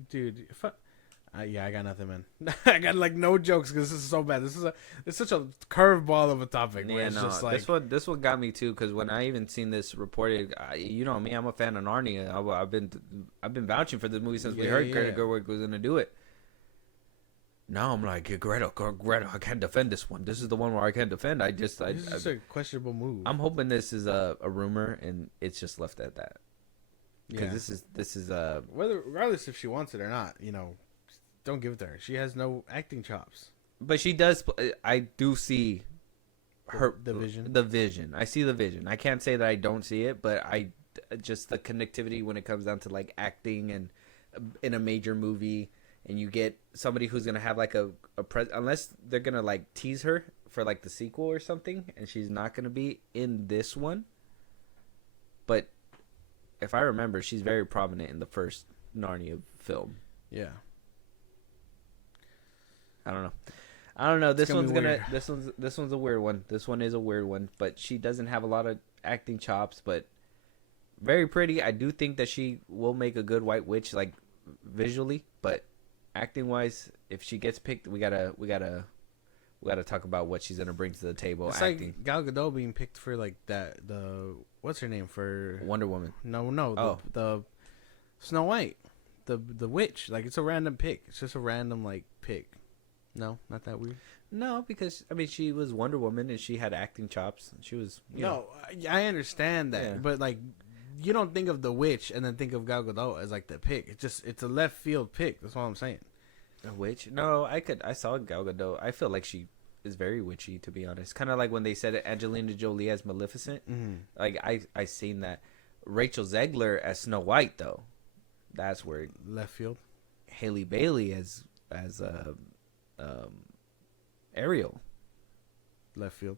dude. Yeah, I got nothing, man. I got like no jokes because this is so bad. It's such a curveball of a topic. Where it's just like this one got me too because when I even seen this reported, you know me, I'm a fan of Narnia. I've been vouching for this movie since we heard Greta Gerwig was gonna do it. Now I'm like, Greta, I can't defend this one. This is the one where I can't defend. This is a questionable move. I'm hoping this is a rumor and it's just left at that. Because this is regardless if she wants it or not, don't give it to her. She has no acting chops. But she does. I do see her the vision. The vision. I see the vision. I can't say that I don't see it, but I just the connectivity when it comes down to like acting and in a major movie, and you get somebody who's gonna have like unless they're gonna like tease her for like the sequel or something, and she's not gonna be in this one. But if I remember, she's very prominent in the first Narnia film. Yeah. I don't know. This one's a weird one. This one is a weird one, but she doesn't have a lot of acting chops, but very pretty. I do think that she will make a good White Witch, like visually, but acting wise, if she gets picked, we gotta talk about what she's gonna bring to the table. It's acting. Like Gal Gadot being picked for like the what's her name for Wonder Woman. No, the Snow White, the witch. Like it's a random pick. It's just a random like pick. No, not that weird. No, because I mean, she was Wonder Woman and she had acting chops. She was. I understand that, but like, you don't think of the witch and then think of Gal Gadot as like the pick. It's a left field pick. That's all I'm saying. A witch? No, I saw Gal Gadot. I feel like she is very witchy, to be honest. Kind of like when they said Angelina Jolie as Maleficent. Mm-hmm. Like I seen that. Rachel Zegler as Snow White though. That's where left field. Haley Bailey as Ariel. Left field.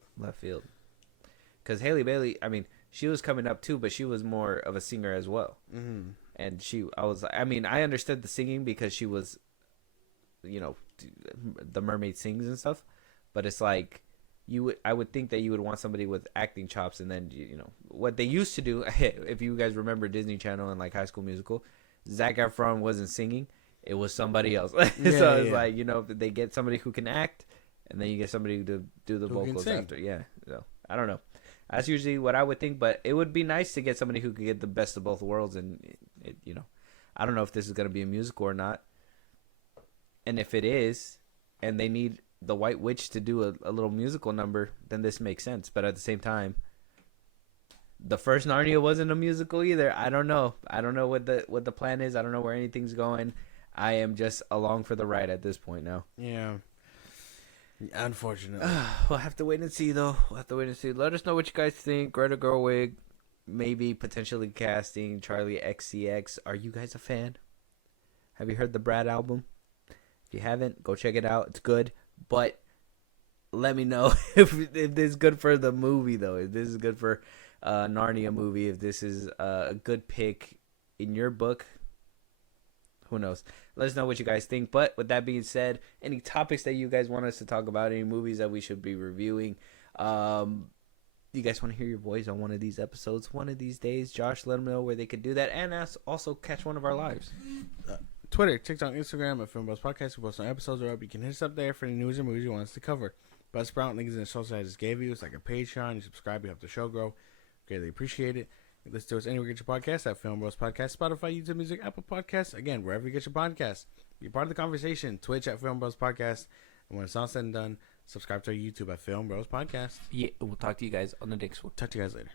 Because Haley Bailey, I mean, she was coming up too, but she was more of a singer as well. Mm-hmm. And I understood the singing because she was, the mermaid sings and stuff. But it's like I would think that you would want somebody with acting chops, and then what they used to do. If you guys remember Disney Channel and like High School Musical, Zac Efron wasn't singing. It was somebody else. Like, they get somebody who can act, and then you get somebody to do the vocals after. Yeah. So I don't know. That's usually what I would think, but it would be nice to get somebody who could get the best of both worlds. And I don't know if this is going to be a musical or not. And if it is, and they need the White Witch to do a little musical number, then this makes sense. But at the same time, the first Narnia wasn't a musical either. I don't know what the plan is. I don't know where anything's going. I am just along for the ride at this point now. Yeah. Unfortunately. We'll have to wait and see, though. Let us know what you guys think. Greta Gerwig, maybe potentially casting Charlie XCX. Are you guys a fan? Have you heard the Brad album? If you haven't, go check it out. It's good. But let me know if this is good for the movie, though. If this is good for Narnia movie. If this is a good pick in your book. Who knows? Let us know what you guys think. But with that being said, any topics that you guys want us to talk about, any movies that we should be reviewing, you guys want to hear your voice on one of these episodes one of these days, Josh, let them know where they could do that, and also catch one of our lives. Twitter, TikTok, Instagram at FilmBrosPodcast. We post on episodes are up. You can hit us up there for any news or movies you want us to cover. Buzzsprout, links in the social I just gave you. It's like a Patreon. You subscribe, you help the show grow. Greatly appreciate it. You listen to us anywhere you get your podcast at FilmBrosPodcast, Spotify, YouTube Music, Apple Podcasts. Again, wherever you get your podcasts. Be part of the conversation. Twitch at FilmBrosPodcast. And when it's all said and done, subscribe to our YouTube at FilmBrosPodcast. Yeah, we'll talk to you guys on the next one. Talk to you guys later.